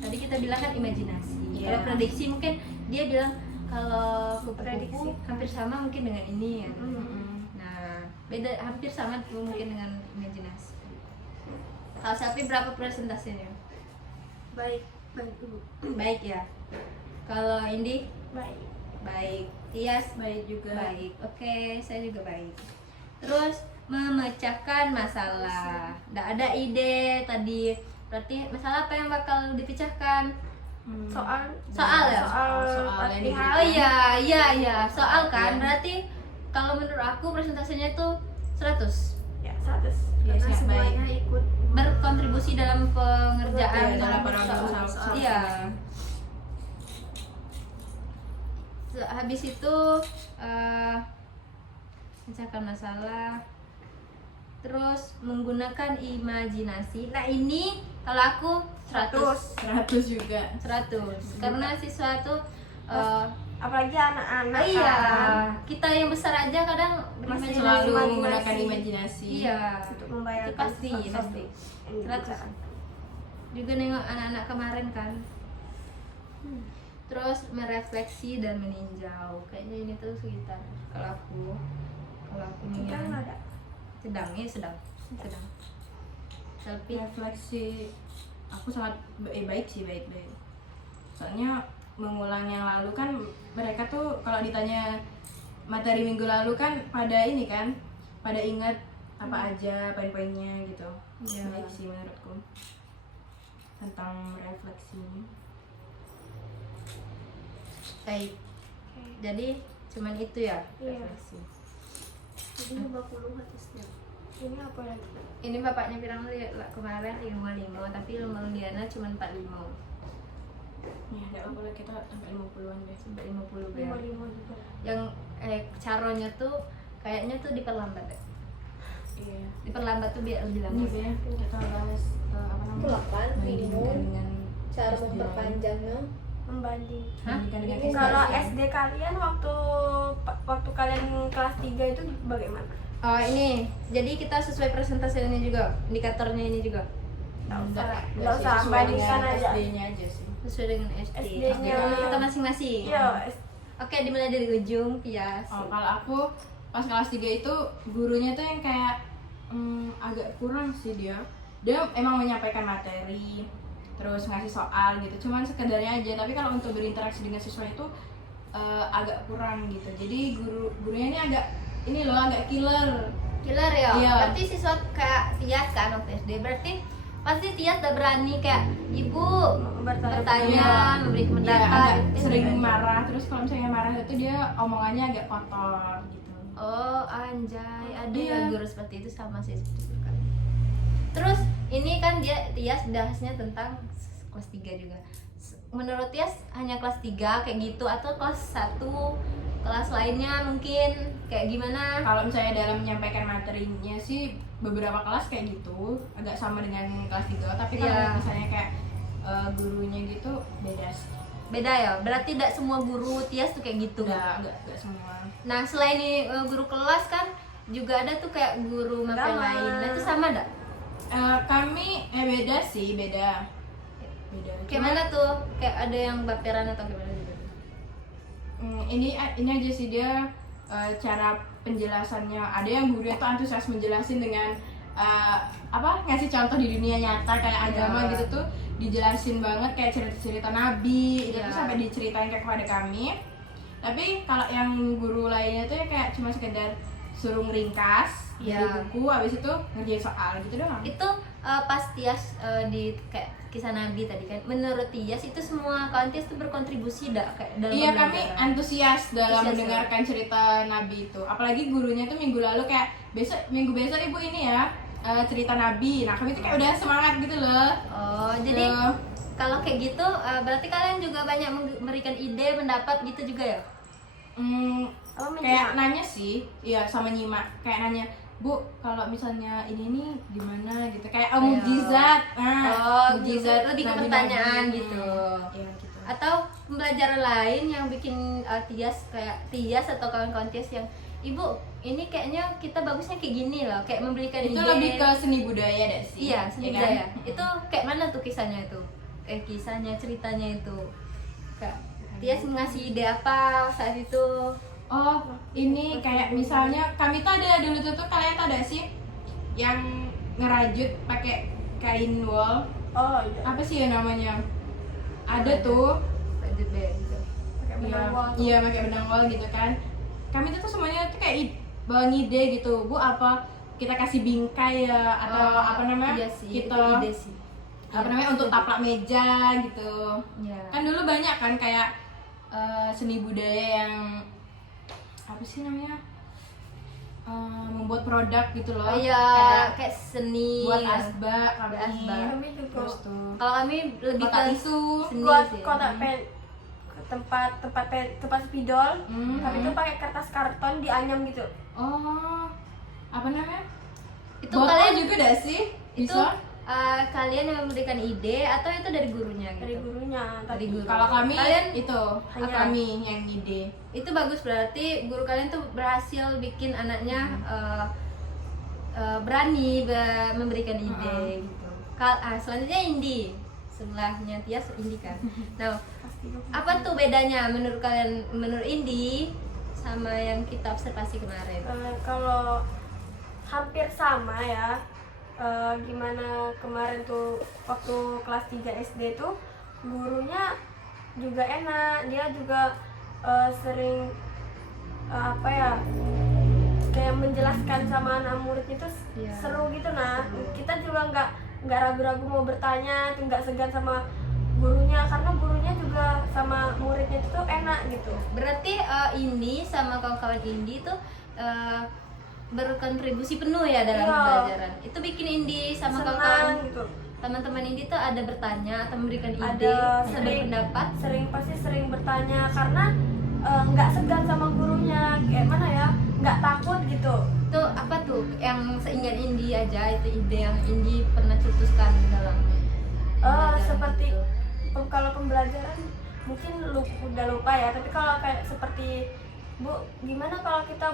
tadi kita bilang kan imajinasi. Iya. Kalau prediksi mungkin dia bilang kalau kupu-kupu Prediksi. hampir sama mungkin dengan ini ya. Mm-mm. Nah, beda hampir sama tuh mungkin dengan imajinasi. Kalau sapi berapa presentasinya? Baik. Baik ibu. Baik ya. Kalau Indi Baik. baik. Tias Baik juga. baik. Oke, saya juga baik. Terus memecahkan masalah. Nggak ada ide tadi. Berarti masalah apa yang bakal dipecahkan? Soal Soal ya? Soal yang latihan. Oh iya. Soal kan. Iya. Berarti kalau menurut aku presentasinya itu 100. Ya, 100. Iya, Karena siap, semuanya ikut Berkontribusi dalam pengerjaan Iya, dalam soal. pengerjaan Iya. Habis itu pecahkan masalah, terus menggunakan imajinasi. Nah, ini kalau aku 100 100 juga. 100 karena siswa tuh Apalagi anak-anak. iya, kan, kita yang besar aja kadang Masih berimajinasi. Selalu Imajinasi. menggunakan imajinasi. Iya, untuk itu membayangkan pasti sesuatu pasti yang 100. dibicarakan. Juga nengok anak-anak kemarin kan. Terus merefleksi dan meninjau. Kayaknya ini tuh sekitar kalau aku Kita yang nggak ada. sedang. Tapi Refleksi aku sangat baik sih, baik. Soalnya mengulang yang lalu kan mereka tuh kalau ditanya materi minggu lalu kan pada ini kan, pada ingat apa aja poin-poinnya gitu. Iya. Baik sih menurutku tentang refleksi ini. baik. Oke. Jadi cuman itu ya Iya. refleksi. jadi 50 harusnya. Ini apa lagi? Ini bapaknya bilang kemarin 55, tapi ilmu Liana cuma 45 Ya, enggak apa-apa kita sampai 50-an deh. sampai 50 ya. 55 juga. Yang caronya tuh kayaknya tuh diperlambat ya. Iya. Diperlambat tuh biar lebih Ini lama. ya kita bahas apa namanya? Delapan, Bandingkan dengan cara SD lain. memperpanjangnya. Membanding. Hah? Bandingkan dengan Ini SD Kalau lain. SD kalian waktu kalian kelas 3 itu bagaimana? Oh ini, jadi kita sesuai presentasinya juga, indikatornya ini juga. nggak usah bandingkan aja. SD-nya aja sih. Sesuai dengan SD. SD-nya. Kita masing-masing. Iya. Oke, dimulai dari ujung, Tias. Oh, kalau aku pas kelas 3 itu gurunya tuh yang kayak agak kurang sih dia. Dia emang menyampaikan materi, terus ngasih soal gitu. Cuman sekedarnya aja. Tapi kalau untuk berinteraksi dengan siswa itu agak kurang gitu. Jadi gurunya ini agak killer. Killer ya? Iya. Berarti siswa kayak Tias kan waktu SD. Berarti pasti Tias udah berani kayak ibu bertanya, memberi Dia pendapat. agak gitu. sering marah. Terus kalau misalnya marah itu dia omongannya agak kotor gitu. Oh anjay, ada Iya. ya guru seperti itu sama sih seperti itu kan. Terus ini kan Tias bahasnya tentang kelas 3 juga. Menurut Tias hanya kelas 3 kayak gitu atau kelas 1 kelas lainnya mungkin kayak gimana? Kalau misalnya dalam menyampaikan materinya sih beberapa kelas kayak gitu, agak sama dengan kelas 3. Tapi kalau Iya. misalnya kayak gurunya gitu beda sih. Beda ya? Berarti tidak semua guru Tias tuh kayak gitu. Enggak semua. Nah selain ini guru kelas kan juga ada tuh kayak guru mata Sama. lain. Nah itu sama dak? Kami beda sih, beda. Kayak mana tuh? Kayak ada yang baperan atau gimana gitu? Ini aja sih dia cara penjelasannya. Ada yang gurunya tuh antusias menjelasin dengan ngasih contoh di dunia nyata kayak agama Iya. gitu tuh dijelasin banget kayak cerita-cerita nabi itu Iya. tuh sampai diceritain kayak kepada kami. Tapi kalau yang guru lainnya tuh ya kayak cuma sekedar suruh ngeringkas Iya. dari buku, habis itu ngerjain soal gitu doang. Itu pas Tias di kayak kisah Nabi tadi kan, menurut Tias itu semua kawan Tias itu berkontribusi kayak dalam Iya, kami pembelajaran? antusias dalam Antusias, mendengarkan cerita Nabi itu. Apalagi gurunya tuh minggu lalu kayak minggu besok ibu ini ya cerita Nabi. Nah kami tuh kayak udah semangat gitu loh. Oh jadi Tuh. kalau kayak gitu berarti kalian juga banyak memberikan ide, pendapat gitu juga ya? Oh, Kayak nanya sih, iya sama nyimak. Kayak nanya, Bu, kalau misalnya ini nih gimana gitu. Kayak Iya. mukjizat. Oh, mukjizat lebih ke Nabi-Nabi. pertanyaan gitu. Iya gitu. Atau pembelajaran lain yang bikin Tias kayak Tias atau kawan-kawan Tias yang Ibu, ini kayaknya kita bagusnya kayak gini loh, kayak memberikan Itu ide. lebih ke seni budaya deh sih. Iya, seni ya kan? budaya. Itu kayak mana tuh kisahnya itu? Kisahnya, ceritanya itu. Kayak Tias ngasih ide apa saat itu? Oh, ini kayak misalnya kami tuh ada dulu tuh kalian tau gak sih yang ngerajut pakai kain wol? Oh iya. Apa sih ya namanya? Ada tuh. Lanjut deh gitu. Pakai benang wol. Iya, pakai benang wol gitu kan. Kami tuh semuanya tuh kayak bawa ide gitu. Bu, apa kita kasih bingkai ya atau Oh, apa namanya? iya sih, kita itu ide sih. apa Iya, namanya untuk setuju. taplak meja gitu. Iya. Kan dulu banyak kan kayak seni budaya yang apa sih namanya? Membuat produk gitu loh. Oh iya, Kayak kayak seni. buat asbak Buat kami. asbak. Kami juga Terus tuh Kalau kami lebih kotak ke tisu. seni buat sih. kotak pen tempat spidol. Kami tuh pakai kertas karton dianyam gitu. Oh, apa namanya? Itu Botol kalian juga gak sih? itu Bisa? kalian yang memberikan ide atau itu dari gurunya gitu? Dari gurunya. Dari guru. Kalau kami Kalian itu hanya- kami yang ide. itu bagus, berarti guru kalian tuh berhasil bikin anaknya berani memberikan ide gitu. Selanjutnya Indi, sebelahnya Tias Indi kan. Nah, apa tuh bedanya menurut kalian, menurut Indi sama yang kita observasi kemarin? Kalau hampir sama ya. Gimana kemarin tuh waktu kelas 3 SD tuh gurunya juga enak, dia juga sering apa ya, kayak menjelaskan sama anak muridnya tuh Iya. seru gitu. Nah kita juga nggak ragu-ragu mau bertanya, nggak segan sama gurunya karena gurunya juga sama muridnya itu tuh enak gitu. Berarti Indi sama kawan-kawan Indi tuh berkontribusi penuh ya dalam Iya. pembelajaran. Itu bikin Indi sama kawan-kawan Senang gitu. teman-teman Indi tuh ada bertanya atau memberikan ide, Ada berpendapat. pasti sering bertanya karena nggak segan sama gurunya, kayak mana ya, nggak takut gitu. Itu apa tuh yang seingat Indi aja, itu ide yang Indi pernah cetuskan dalam pembelajaran Seperti gitu. kalau pembelajaran mungkin udah lupa ya, tapi kalau kayak seperti Bu, gimana kalau kita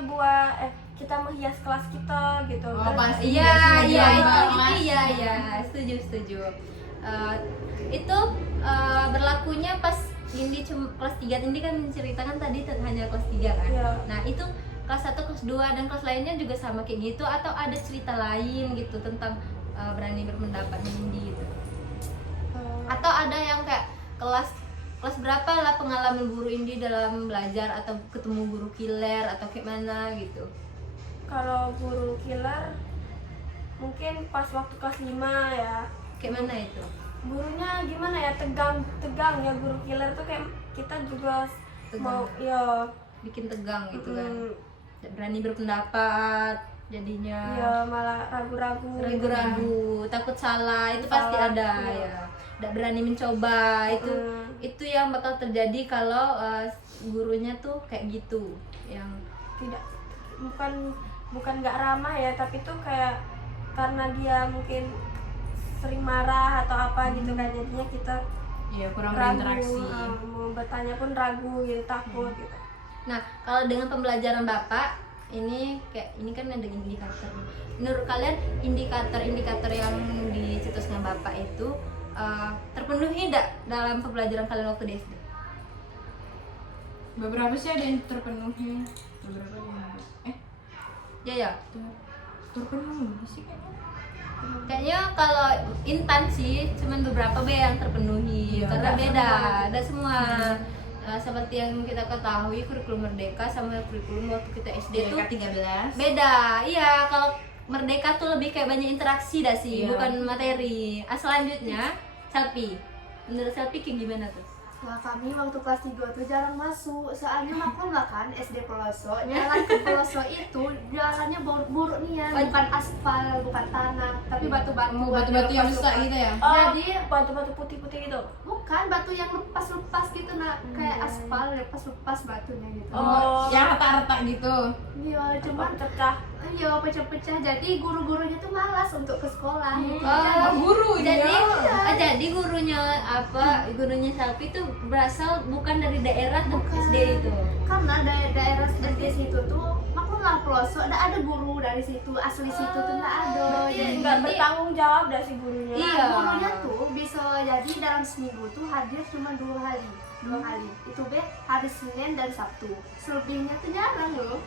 kita menghias kelas kita gitu. Oh, Terus- pasti. Iya, iya, Mbak, itu Mas. iya, iya, setuju. Itu berlakunya pas Indi kelas 3. Indi kan menceritakan tadi hanya kelas 3 kan. Iya. Nah, itu kelas 1, kelas 2 dan kelas lainnya juga sama kayak gitu atau ada cerita lain gitu tentang berani berpendapat Indi gitu. Atau ada yang kayak kelas berapa lah pengalaman guru Indi dalam belajar atau ketemu guru killer atau kayak mana gitu. Kalau guru killer mungkin pas waktu kelas 5 ya. Kayak mana itu? Gurunya gimana ya, tegang ya guru killer tuh, kayak kita juga Tegang. mau ya Bikin tegang gitu kan. mm, Nggak berani berpendapat jadinya. ya malah ragu-ragu Ragu-ragu, takut salah, itu Salah, pasti ada iya. ya. Nggak berani mencoba, itu yang bakal terjadi kalau gurunya tuh kayak gitu. Yang tidak, bukan nggak ramah ya, tapi tuh kayak karena dia mungkin sering marah atau apa gitu kan, jadinya kita Iya, kurang ragu, berinteraksi. mau bertanya pun ragu gitu, takut gitu. Nah, kalau dengan pembelajaran Bapak ini kan ada indikator. Menurut kalian indikator yang dicetuskan Bapak itu terpenuhi tidak dalam pembelajaran kalian waktu di SD? Beberapa sih ada yang terpenuhi, beberapa yang Ya. terpenuhi sih kayaknya. Kayaknya kalau Intan sih cuman beberapa B yang terpenuhi, Iya, karena nggak beda, semua. ada semua. Seperti yang kita ketahui kurikulum Merdeka sama kurikulum waktu kita SD Dia tuh K13. beda. Iya, kalau Merdeka tuh lebih kayak banyak interaksi dah sih, Iya. bukan materi. Selanjutnya, Selfie. Menurut Selfie kayak gimana tuh? Nah, kami waktu kelas 3 tuh jarang masuk. Soalnya maklum lah kan, SD pelosok. Jalan ke pelosok itu jalannya buruk nih ya, bukan aspal, bukan tanah, tapi batu-batu. Oh, batu-batu yang lepas-lepas. rusak gitu ya? Jadi Batu-batu putih-putih gitu. bukan batu yang lepas-lepas gitu, nah kayak aspal lepas-lepas batunya gitu. Oh. Yang retak-retak gitu. Iya, cuman Pecah. iya pecah-pecah. Jadi guru-gurunya tuh malas untuk ke sekolah. Gitu. Oh, guru jadi dia. jadi gurunya Selfie tuh berasal bukan dari daerah tuh Bukan. SD itu. Karena daerah SD situ tuh maklum lah pelosok, nggak ada guru dari situ, asli situ tuh nggak ada. Berarti Nggak bertanggung jawab dah si gurunya. Iya. Nah, gurunya tuh bisa jadi dalam seminggu tuh hadir cuma 2 kali. 2 kali. Itu hari Senin dan Sabtu. Selebihnya tuh jarang loh.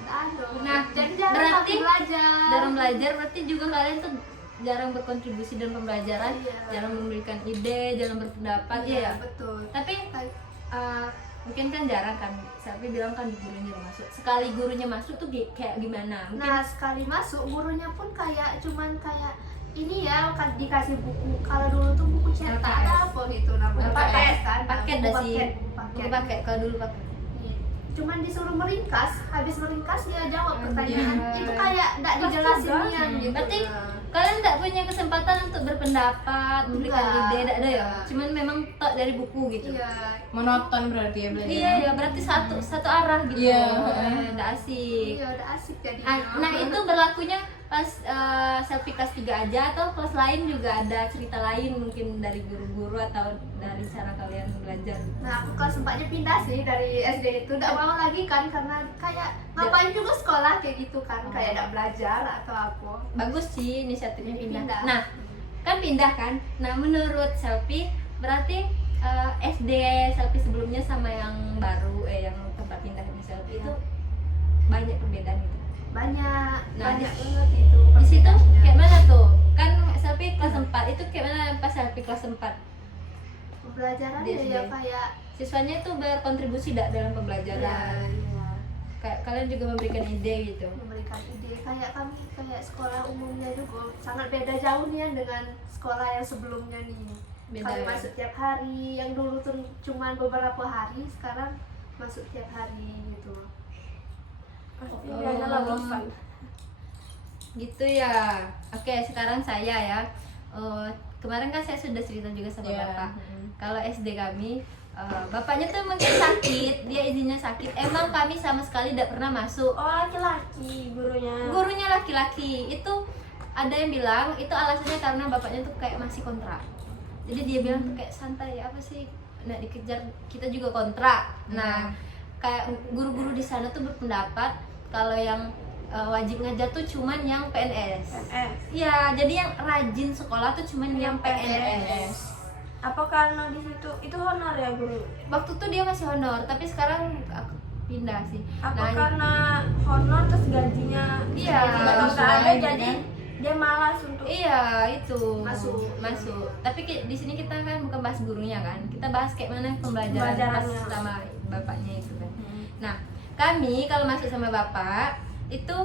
Nggak ada. Nah, jadi jarang berarti aku belajar. Dalam belajar berarti juga kalian tuh jarang berkontribusi dalam pembelajaran, Iya. jarang memberikan ide, jarang berpendapat, ya. betul. Tapi mungkin kan jarang kan, Selfie bilang kan di gurunya masuk. Sekali gurunya masuk tuh kayak gimana? Mungkin Nah, sekali masuk gurunya pun kayak cuman kayak ini ya, kan dikasih buku. Kalau dulu tuh buku cetak LKS. apa gitu namanya. LKS, kan. paket Buku dah sih. paket. Buku pakai kalau dulu pakai. Cuman disuruh meringkas, habis meringkas dia jawab pertanyaan. Iya. Itu kayak enggak Kelas dijelasin tiga. nian gitu. Berarti kalian nggak punya kesempatan untuk berpendapat, memberikan Enggak. ide, nggak ada ya? Enggak. Cuman memang tok dari buku gitu. iya. Monoton berarti ya belajar. Iya, ya berarti satu arah gitu. Iya. Nggak asik. Iya, udah asik jadi. Nah itu berlakunya pas Selfie kelas 3 aja atau kelas lain juga ada cerita lain mungkin dari guru-guru atau dari cara kalian belajar? Nah, aku kelas 4-nya pindah sih dari SD itu. Enggak mau lagi kan karena kayak ngapain juga sekolah kayak gitu kan, kayak enggak belajar atau apa. Bagus sih inisiatifnya pindah. Pindah. Nah kan pindah kan. Nah menurut Selfie berarti SD Selfie sebelumnya sama yang baru yang tempat pindahnya Selfie itu banyak perbedaan gitu. Banyak, Nah, banyak banget itu. Di situ perbedaannya. kayak mana tuh? Kan Selfie kelas 4 itu kayak mana pas Selfie kelas 4? Pembelajaran Di SD. ya kayak Siswanya tuh berkontribusi tidak dalam pembelajaran? iya. Kayak kalian juga memberikan ide gitu. Memberikan ide kayak kami kayak sekolah umumnya juga sangat beda jauh nih ya dengan sekolah yang sebelumnya nih. Beda Kami ya? masuk tiap hari, yang dulu tuh cuma beberapa hari, sekarang masuk tiap hari gitu. Pasti Oh. dia adalah bosan. Gitu ya. Oke, sekarang saya ya. Kemarin kan saya sudah cerita juga sama Iya. Bapak. Kalau SD kami, bapaknya tuh mungkin sakit, dia izinnya sakit. Emang kami sama sekali tidak pernah masuk. Oh, laki-laki gurunya. Gurunya laki-laki. Itu ada yang bilang itu alasannya karena bapaknya tuh kayak masih kontrak. Jadi dia bilang tuh kayak santai apa sih, nak dikejar, kita juga kontrak. Nah, kayak guru-guru di sana tuh berpendapat kalau yang wajib ngajar tuh cuman yang PNS. PNS. Iya, jadi yang rajin sekolah tuh cuman yang PNS. Apa karena di situ itu honor ya guru? Waktu tuh dia masih honor, tapi sekarang aku pindah sih. Apa Nah, karena honor terus gajinya Iya, nggak sesuai, ada gitu jadi kan? dia malas untuk iya itu Masuk. Tapi di sini kita kan bukan bahas gurunya kan, kita bahas kayak mana pembelajaran pas Pembelajarannya. sama bapaknya itu kan. Nah, kami kalau masuk sama bapak itu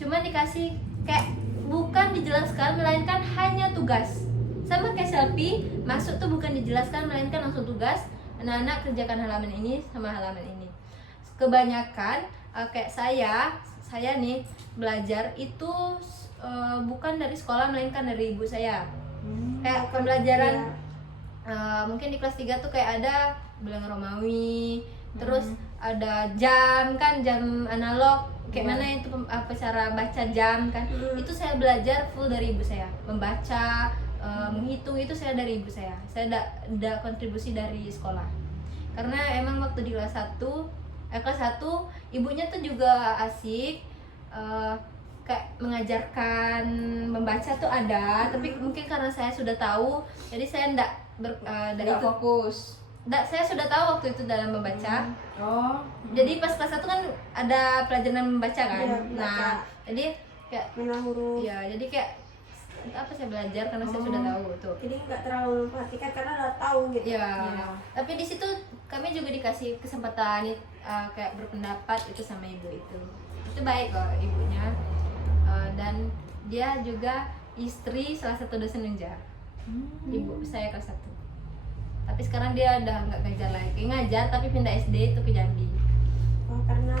cuma dikasih kayak bukan dijelaskan melainkan hanya tugas. Sama kayak selfie, masuk tuh bukan dijelaskan melainkan langsung tugas. Anak-anak kerjakan halaman ini sama halaman ini. Kebanyakan kayak saya nih belajar itu bukan dari sekolah melainkan dari ibu saya. Kayak pembelajaran mungkin di kelas 3 tuh kayak ada bilang Romawi, terus ada jam kan, jam analog, kayak mana itu apa cara baca jam kan. Itu saya belajar full dari ibu saya. Membaca, menghitung itu saya dari ibu saya. Saya ada kontribusi dari sekolah. Karena emang waktu di kelas 1 ibunya tuh juga asik, kayak mengajarkan membaca tuh ada, tapi mungkin karena saya sudah tahu, jadi saya Nggak fokus. saya sudah tahu waktu itu dalam membaca. Oh. Jadi pas kelas 1 kan ada pelajaran membaca kan. Iya, membaca. Nah, jadi kayak mengenal huruf. ya, jadi kayak apa saya belajar karena saya sudah tahu tuh. Jadi nggak terlalu memperhatikan karena udah tahu gitu. Ya, Ya. tapi di situ kami juga dikasih kesempatan kayak berpendapat itu sama ibu itu. Itu baik kok ibunya. Dan dia juga istri salah satu dosen Unja. Ibu saya kelas 1. Tapi sekarang dia udah nggak ngajar lagi. Ngajar tapi pindah SD itu ke Jambi. Oh, karena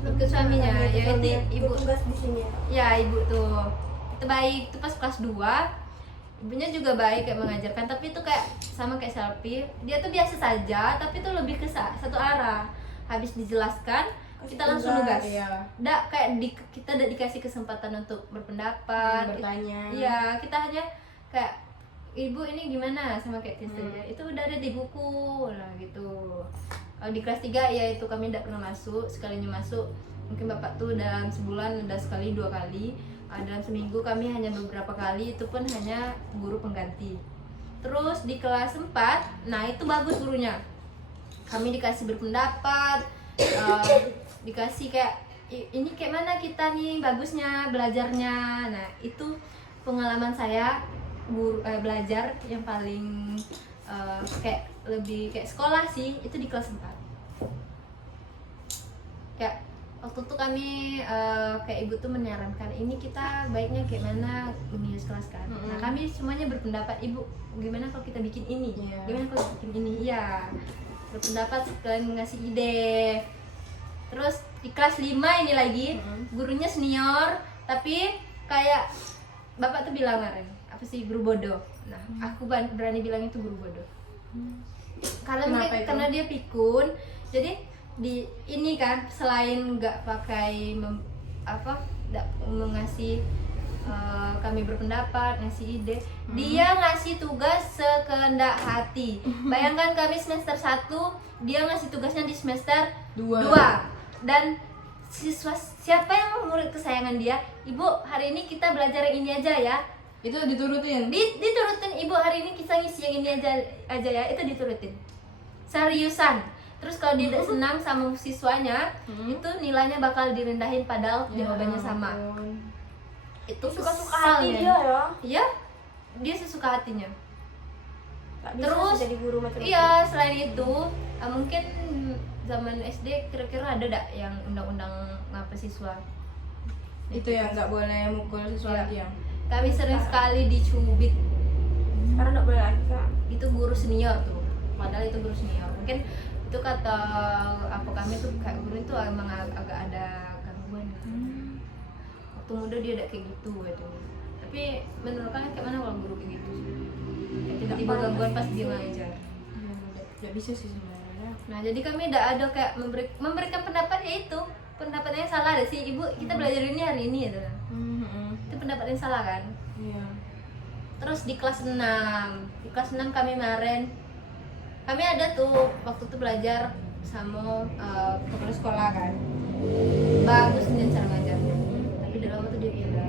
Ikut suaminya, karena ya itu suaminya ibu. tugas di sini ya. Ya, ibu tuh. Itu baik, itu pas kelas 2. Ibunya juga baik kayak mengajarkan, tapi itu kayak sama kayak Selfie. Dia tuh biasa saja, tapi itu lebih ke satu arah. Habis dijelaskan, kita langsung nugas. Iya. Nggak kayak kita udah dikasih kesempatan untuk berpendapat, Bertanya. Iya, kita hanya kayak ibu ini gimana sama kayak teasernya. Itu udah ada di buku, nah gitu. Kalau di kelas 3 ya itu kami tidak pernah masuk, sekalinya masuk mungkin bapak tuh dalam sebulan udah sekali 2 kali. Dalam seminggu kami hanya beberapa kali, itu pun hanya guru pengganti. Terus di kelas 4, nah itu bagus gurunya. Kami dikasih berpendapat, dikasih kayak ini kayak mana kita nih bagusnya belajarnya. Nah itu pengalaman saya belajar yang paling kayak lebih kayak sekolah sih, itu di kelas 4. Kayak waktu itu kami kayak ibu tuh menyarankan ini kita baiknya kayak mana menghias kelas kan. Nah kami semuanya berpendapat, ibu gimana kalau kita bikin ini, Iya. gimana kalau kita bikin ini, ya berpendapat sekalian ngasih ide. Terus di kelas 5 ini lagi gurunya senior, tapi kayak bapak tuh bilang kemarin apa sih, guru bodoh. Nah aku berani bilang itu guru bodoh. Karena Kenapa mungkin itu? karena dia pikun, jadi di ini kan selain nggak pakai nggak mengasih kami berpendapat, ngasih ide, dia ngasih tugas sekehendak hati. Bayangkan kami semester 1, dia ngasih tugasnya di semester 2. Dan siswa siapa yang murid kesayangan dia, ibu hari ini kita belajar yang ini aja ya, Itu diturutin. diturutin, ibu hari ini kita ngisi yang ini aja ya, itu diturutin seriusan. Terus kalau dia tidak senang sama siswanya, itu nilainya bakal direndahin padahal jawabannya sama. Itu Suka-suka kesal hati ya. dia ya. Iya, dia sesuka hatinya. Nggak bisa Terus, jadi guru macam Iya, selain itu mungkin zaman SD kira-kira ada gak yang undang-undang ngapa siswa? Itu yang nggak boleh mukul siswa Iya. lagi ya. Kami sering sekali dicubit. Sekarang nggak boleh lagi Kak. Itu guru senior tuh, padahal itu guru senior. Mungkin itu kata apa kami tuh kayak guru itu emang agak ada gangguan. Waktu muda dia ada kayak gitu gitu. Tapi menurut kalian kayak mana kalau guru kayak gitu? Kayak tiba-tiba gangguan pas dia ngajar. Nggak bisa sih sebenarnya. Nah jadi kami tidak ada kayak memberikan pendapat, ya itu pendapatnya salah deh sih ibu, kita belajar ini hari ini gitu. Itu pendapat yang salah kan. Iya. Terus di kelas 6 kami kemarin kami ada tuh waktu itu belajar sama kepala sekolah kan. Bagus nih cara ngajarnya. Tapi udah lama tuh dia pindah.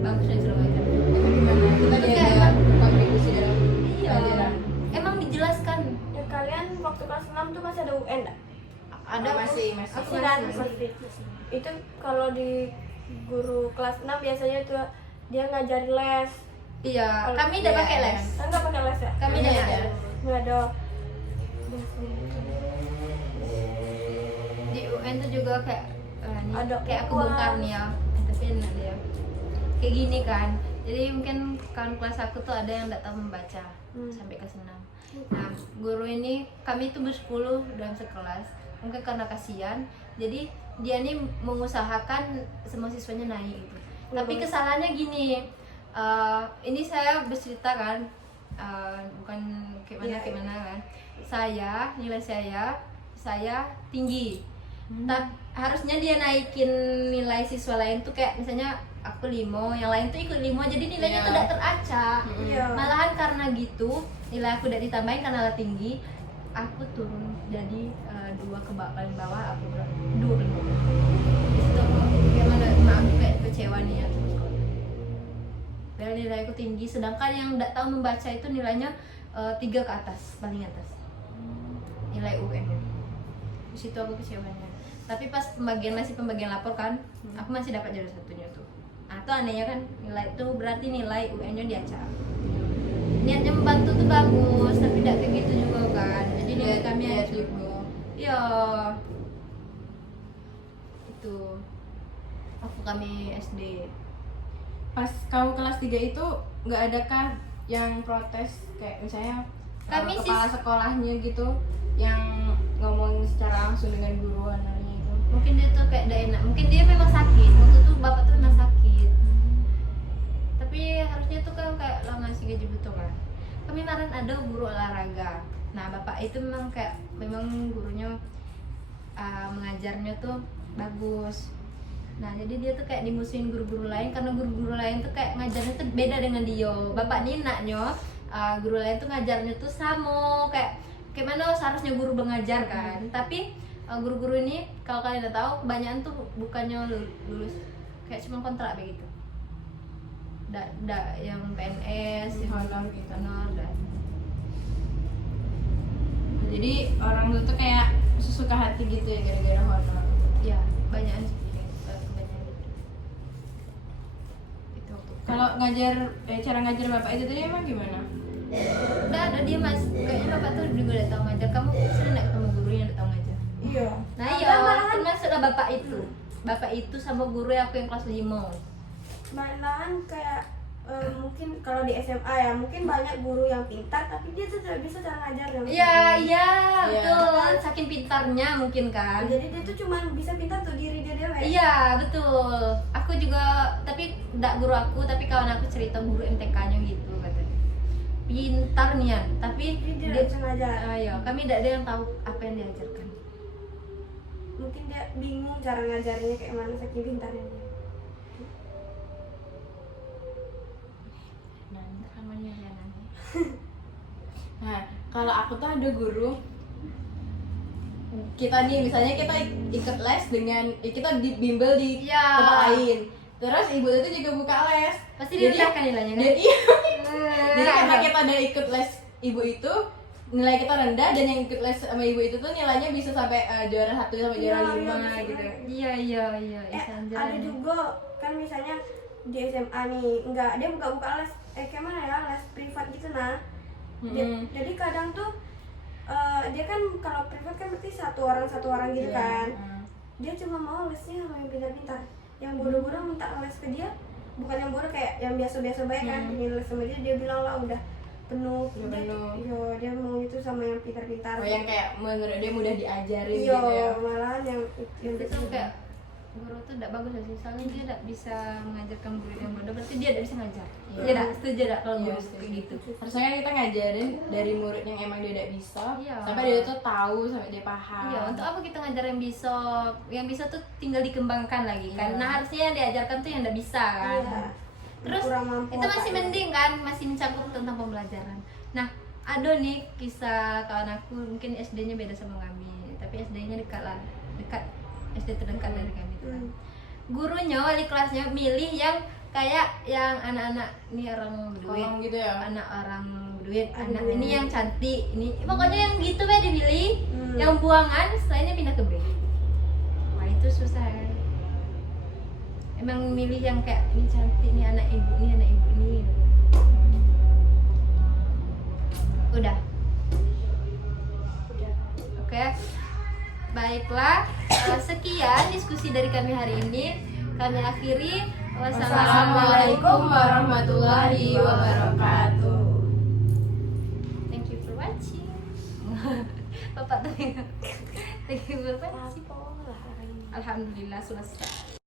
Bagus nih cara ngajarnya. Gimana? Kita Tapi dia kayak ada kontribusi dalam Iya. pelajaran. Emang dijelaskan. Ya kalian waktu kelas 6 tuh masih ada UN nggak? Ada masih. Masih kan? Masih. Itu kalau di guru kelas 6 biasanya itu dia ngajari les. Iya, Kalau- kami udah iya, pakai les. Kan nggak pakai les ya? Kami Kami udah ada. ada. Nggak ada. Di UN tuh juga kayak nih, Ada kayak aku uang. bongkar nih ya. Tapi enak dia. Kayak gini kan. Jadi mungkin kawan kelas aku tuh ada yang nggak tahu membaca sampai kelas 6. Nah, guru ini kami tuh bersepuluh dalam sekelas. Mungkin karena kasihan, jadi dia nih mengusahakan semua siswanya naik gitu. Tapi kesalahannya gini, ini saya bercerita kan, bukan Iya, kayak mana kan. Nilai saya tinggi. Harusnya dia naikin nilai siswa lain tuh kayak misalnya aku 5, yang lain tuh ikut 5, jadi nilainya Iya. tuh tidak teracak. Iya. Malahan karena gitu nilai aku udah ditambahin karena tinggi, aku turun jadi 2 ke paling bawah, aku 2 ke bawah. Disitu aku gimana, aku kayak kecewa nih ya sama sekolah. Padahal nilai aku tinggi, sedangkan yang tidak tahu membaca itu nilainya 3 ke atas, paling atas nilai UN. Disitu aku kecewanya. Tapi pas pembagian lapor kan, aku masih dapat juara satunya tuh. Nah itu anehnya kan, nilai itu berarti nilai UN-nya diacak. Niatnya membantu tuh bagus, tapi tidak kayak gitu juga kan. Jadi nilai kami ada juga. Iya. Itu. Waktu kami SD. Pas kamu kelas 3 itu nggak ada kan yang protes kayak misalnya Kami kepala sekolahnya gitu yang ngomong secara langsung dengan guru anaknya itu. Mungkin dia tuh kayak tidak enak. Mungkin dia memang sakit. Waktu itu bapak tuh memang sakit. Tapi harusnya tuh kan kayak lah ngasih gaji betul kan. Kami kemarin ada guru olahraga. Nah bapak itu memang gurunya mengajarnya tuh bagus. Nah jadi dia tuh kayak dimusuhin guru-guru lain karena guru-guru lain tuh kayak ngajarnya tuh beda dengan dia. Bapak ninaknya guru lain tuh ngajarnya tuh sama kayak mana seharusnya guru mengajar kan. Tapi guru-guru ini kalau kalian udah tahu kebanyakan tuh bukannya lulus kayak cuma kontrak begitu. Nggak yang PNS, yang Honor gitu. honor, nggak. Jadi orang tuh kayak suka hati gitu ya gara-gara honor. Ya banyak sih kebanyakan gitu. Itu waktu Kalau cara ngajar bapak itu tadi emang gimana? udah ada dia mas, kayaknya bapak tuh juga udah tahu ngajar. Kamu sering nggak ketemu guru yang udah tahu ngajar? Iya. Nah Ada iya, malahan- termasuklah bapak itu sama guru yang aku yang kelas 5. malahan kayak mungkin kalau di SMA ya mungkin banyak guru yang pintar tapi dia tuh tidak bisa cara ngajarnya. Iya Iya. betul, saking pintarnya mungkin kan. Jadi dia tuh cuma bisa pintar tuh diri dia dewe. Iya betul. Aku juga, tapi enggak guru aku, tapi kawan aku cerita guru MTK-nya gitu katanya. Pintar nih ya, tapi Jadi dia tidak bisa ngajar. iya, kami tidak ada yang tahu apa yang diajarkan. Mungkin dia bingung cara ngajarnya kayak mana saking pintarnya dia. Namanya ya nanti. Nah, kalau aku tuh ada guru kita nih misalnya kita ikut les dengan kita bimbel di Iya. tempat lain. Terus ibu itu juga buka les. Pasti direndahkan nilainya kan? Dan iya. Jadi Iya. karena kita udah ikut les ibu itu nilai kita rendah dan yang ikut les sama ibu itu tuh nilainya bisa sampai juara 1 sampai juara Iya, 5 iya, gitu. Iya. Ada juga kan misalnya di SMA nih enggak dia buka les kayak mana ya les privat gitu nah. Jadi kadang tuh dia kan kalau privat kan berarti satu orang gitu Iya. kan. Dia cuma mau lesnya sama yang pintar-pintar. Yang bodoh-bodoh minta les ke dia, bukan yang bodoh kayak yang biasa-biasa baik kan, pengen les sama dia bilang lah udah penuh. Udah penuh. Iya, dia mau itu sama yang pintar-pintar. Oh yang kayak menurut dia mudah diajarin Iya, gitu ya. malahan yang Itu kayak guru tuh tidak bagus sih, soalnya dia tidak bisa mengajarkan murid yang bodoh, berarti dia tidak bisa ngajar. Iya. Iya, tidak setuju tidak kalau Iya, guru setuju. kayak gitu. Harusnya kita ngajarin dari murid yang emang dia tidak bisa Iya. sampai dia tuh tahu sampai dia paham. Iya, untuk apa kita ngajar yang bisa tuh tinggal dikembangkan lagi kan. Iya. Nah, harusnya yang diajarkan tuh yang tidak bisa kan. Iya. Terus Kurang mampu itu masih otaknya. mending kan, masih mencakup tentang pembelajaran. Nah, ada nih kisah kawan aku, mungkin SD-nya beda sama kami, tapi tapi SD-nya dekat SD terdekat dari kami itu kan. Gurunya wali kelasnya milih yang kayak yang anak-anak ini orang berduit, Kolong gitu ya. anak orang berduit, anak ini yang cantik, ini pokoknya yang gitu be dipilih, yang buangan selainnya pindah ke B. Wah itu susah kan. Emang milih yang kayak ini cantik, ini anak ibu ini. Udah. Oke. Baiklah, sekian diskusi dari kami hari ini. Kami akhiri. Wassalamualaikum warahmatullahi wabarakatuh. Thank you for watching. Bapak tadi. Thank you for watching. Alhamdulillah selesai.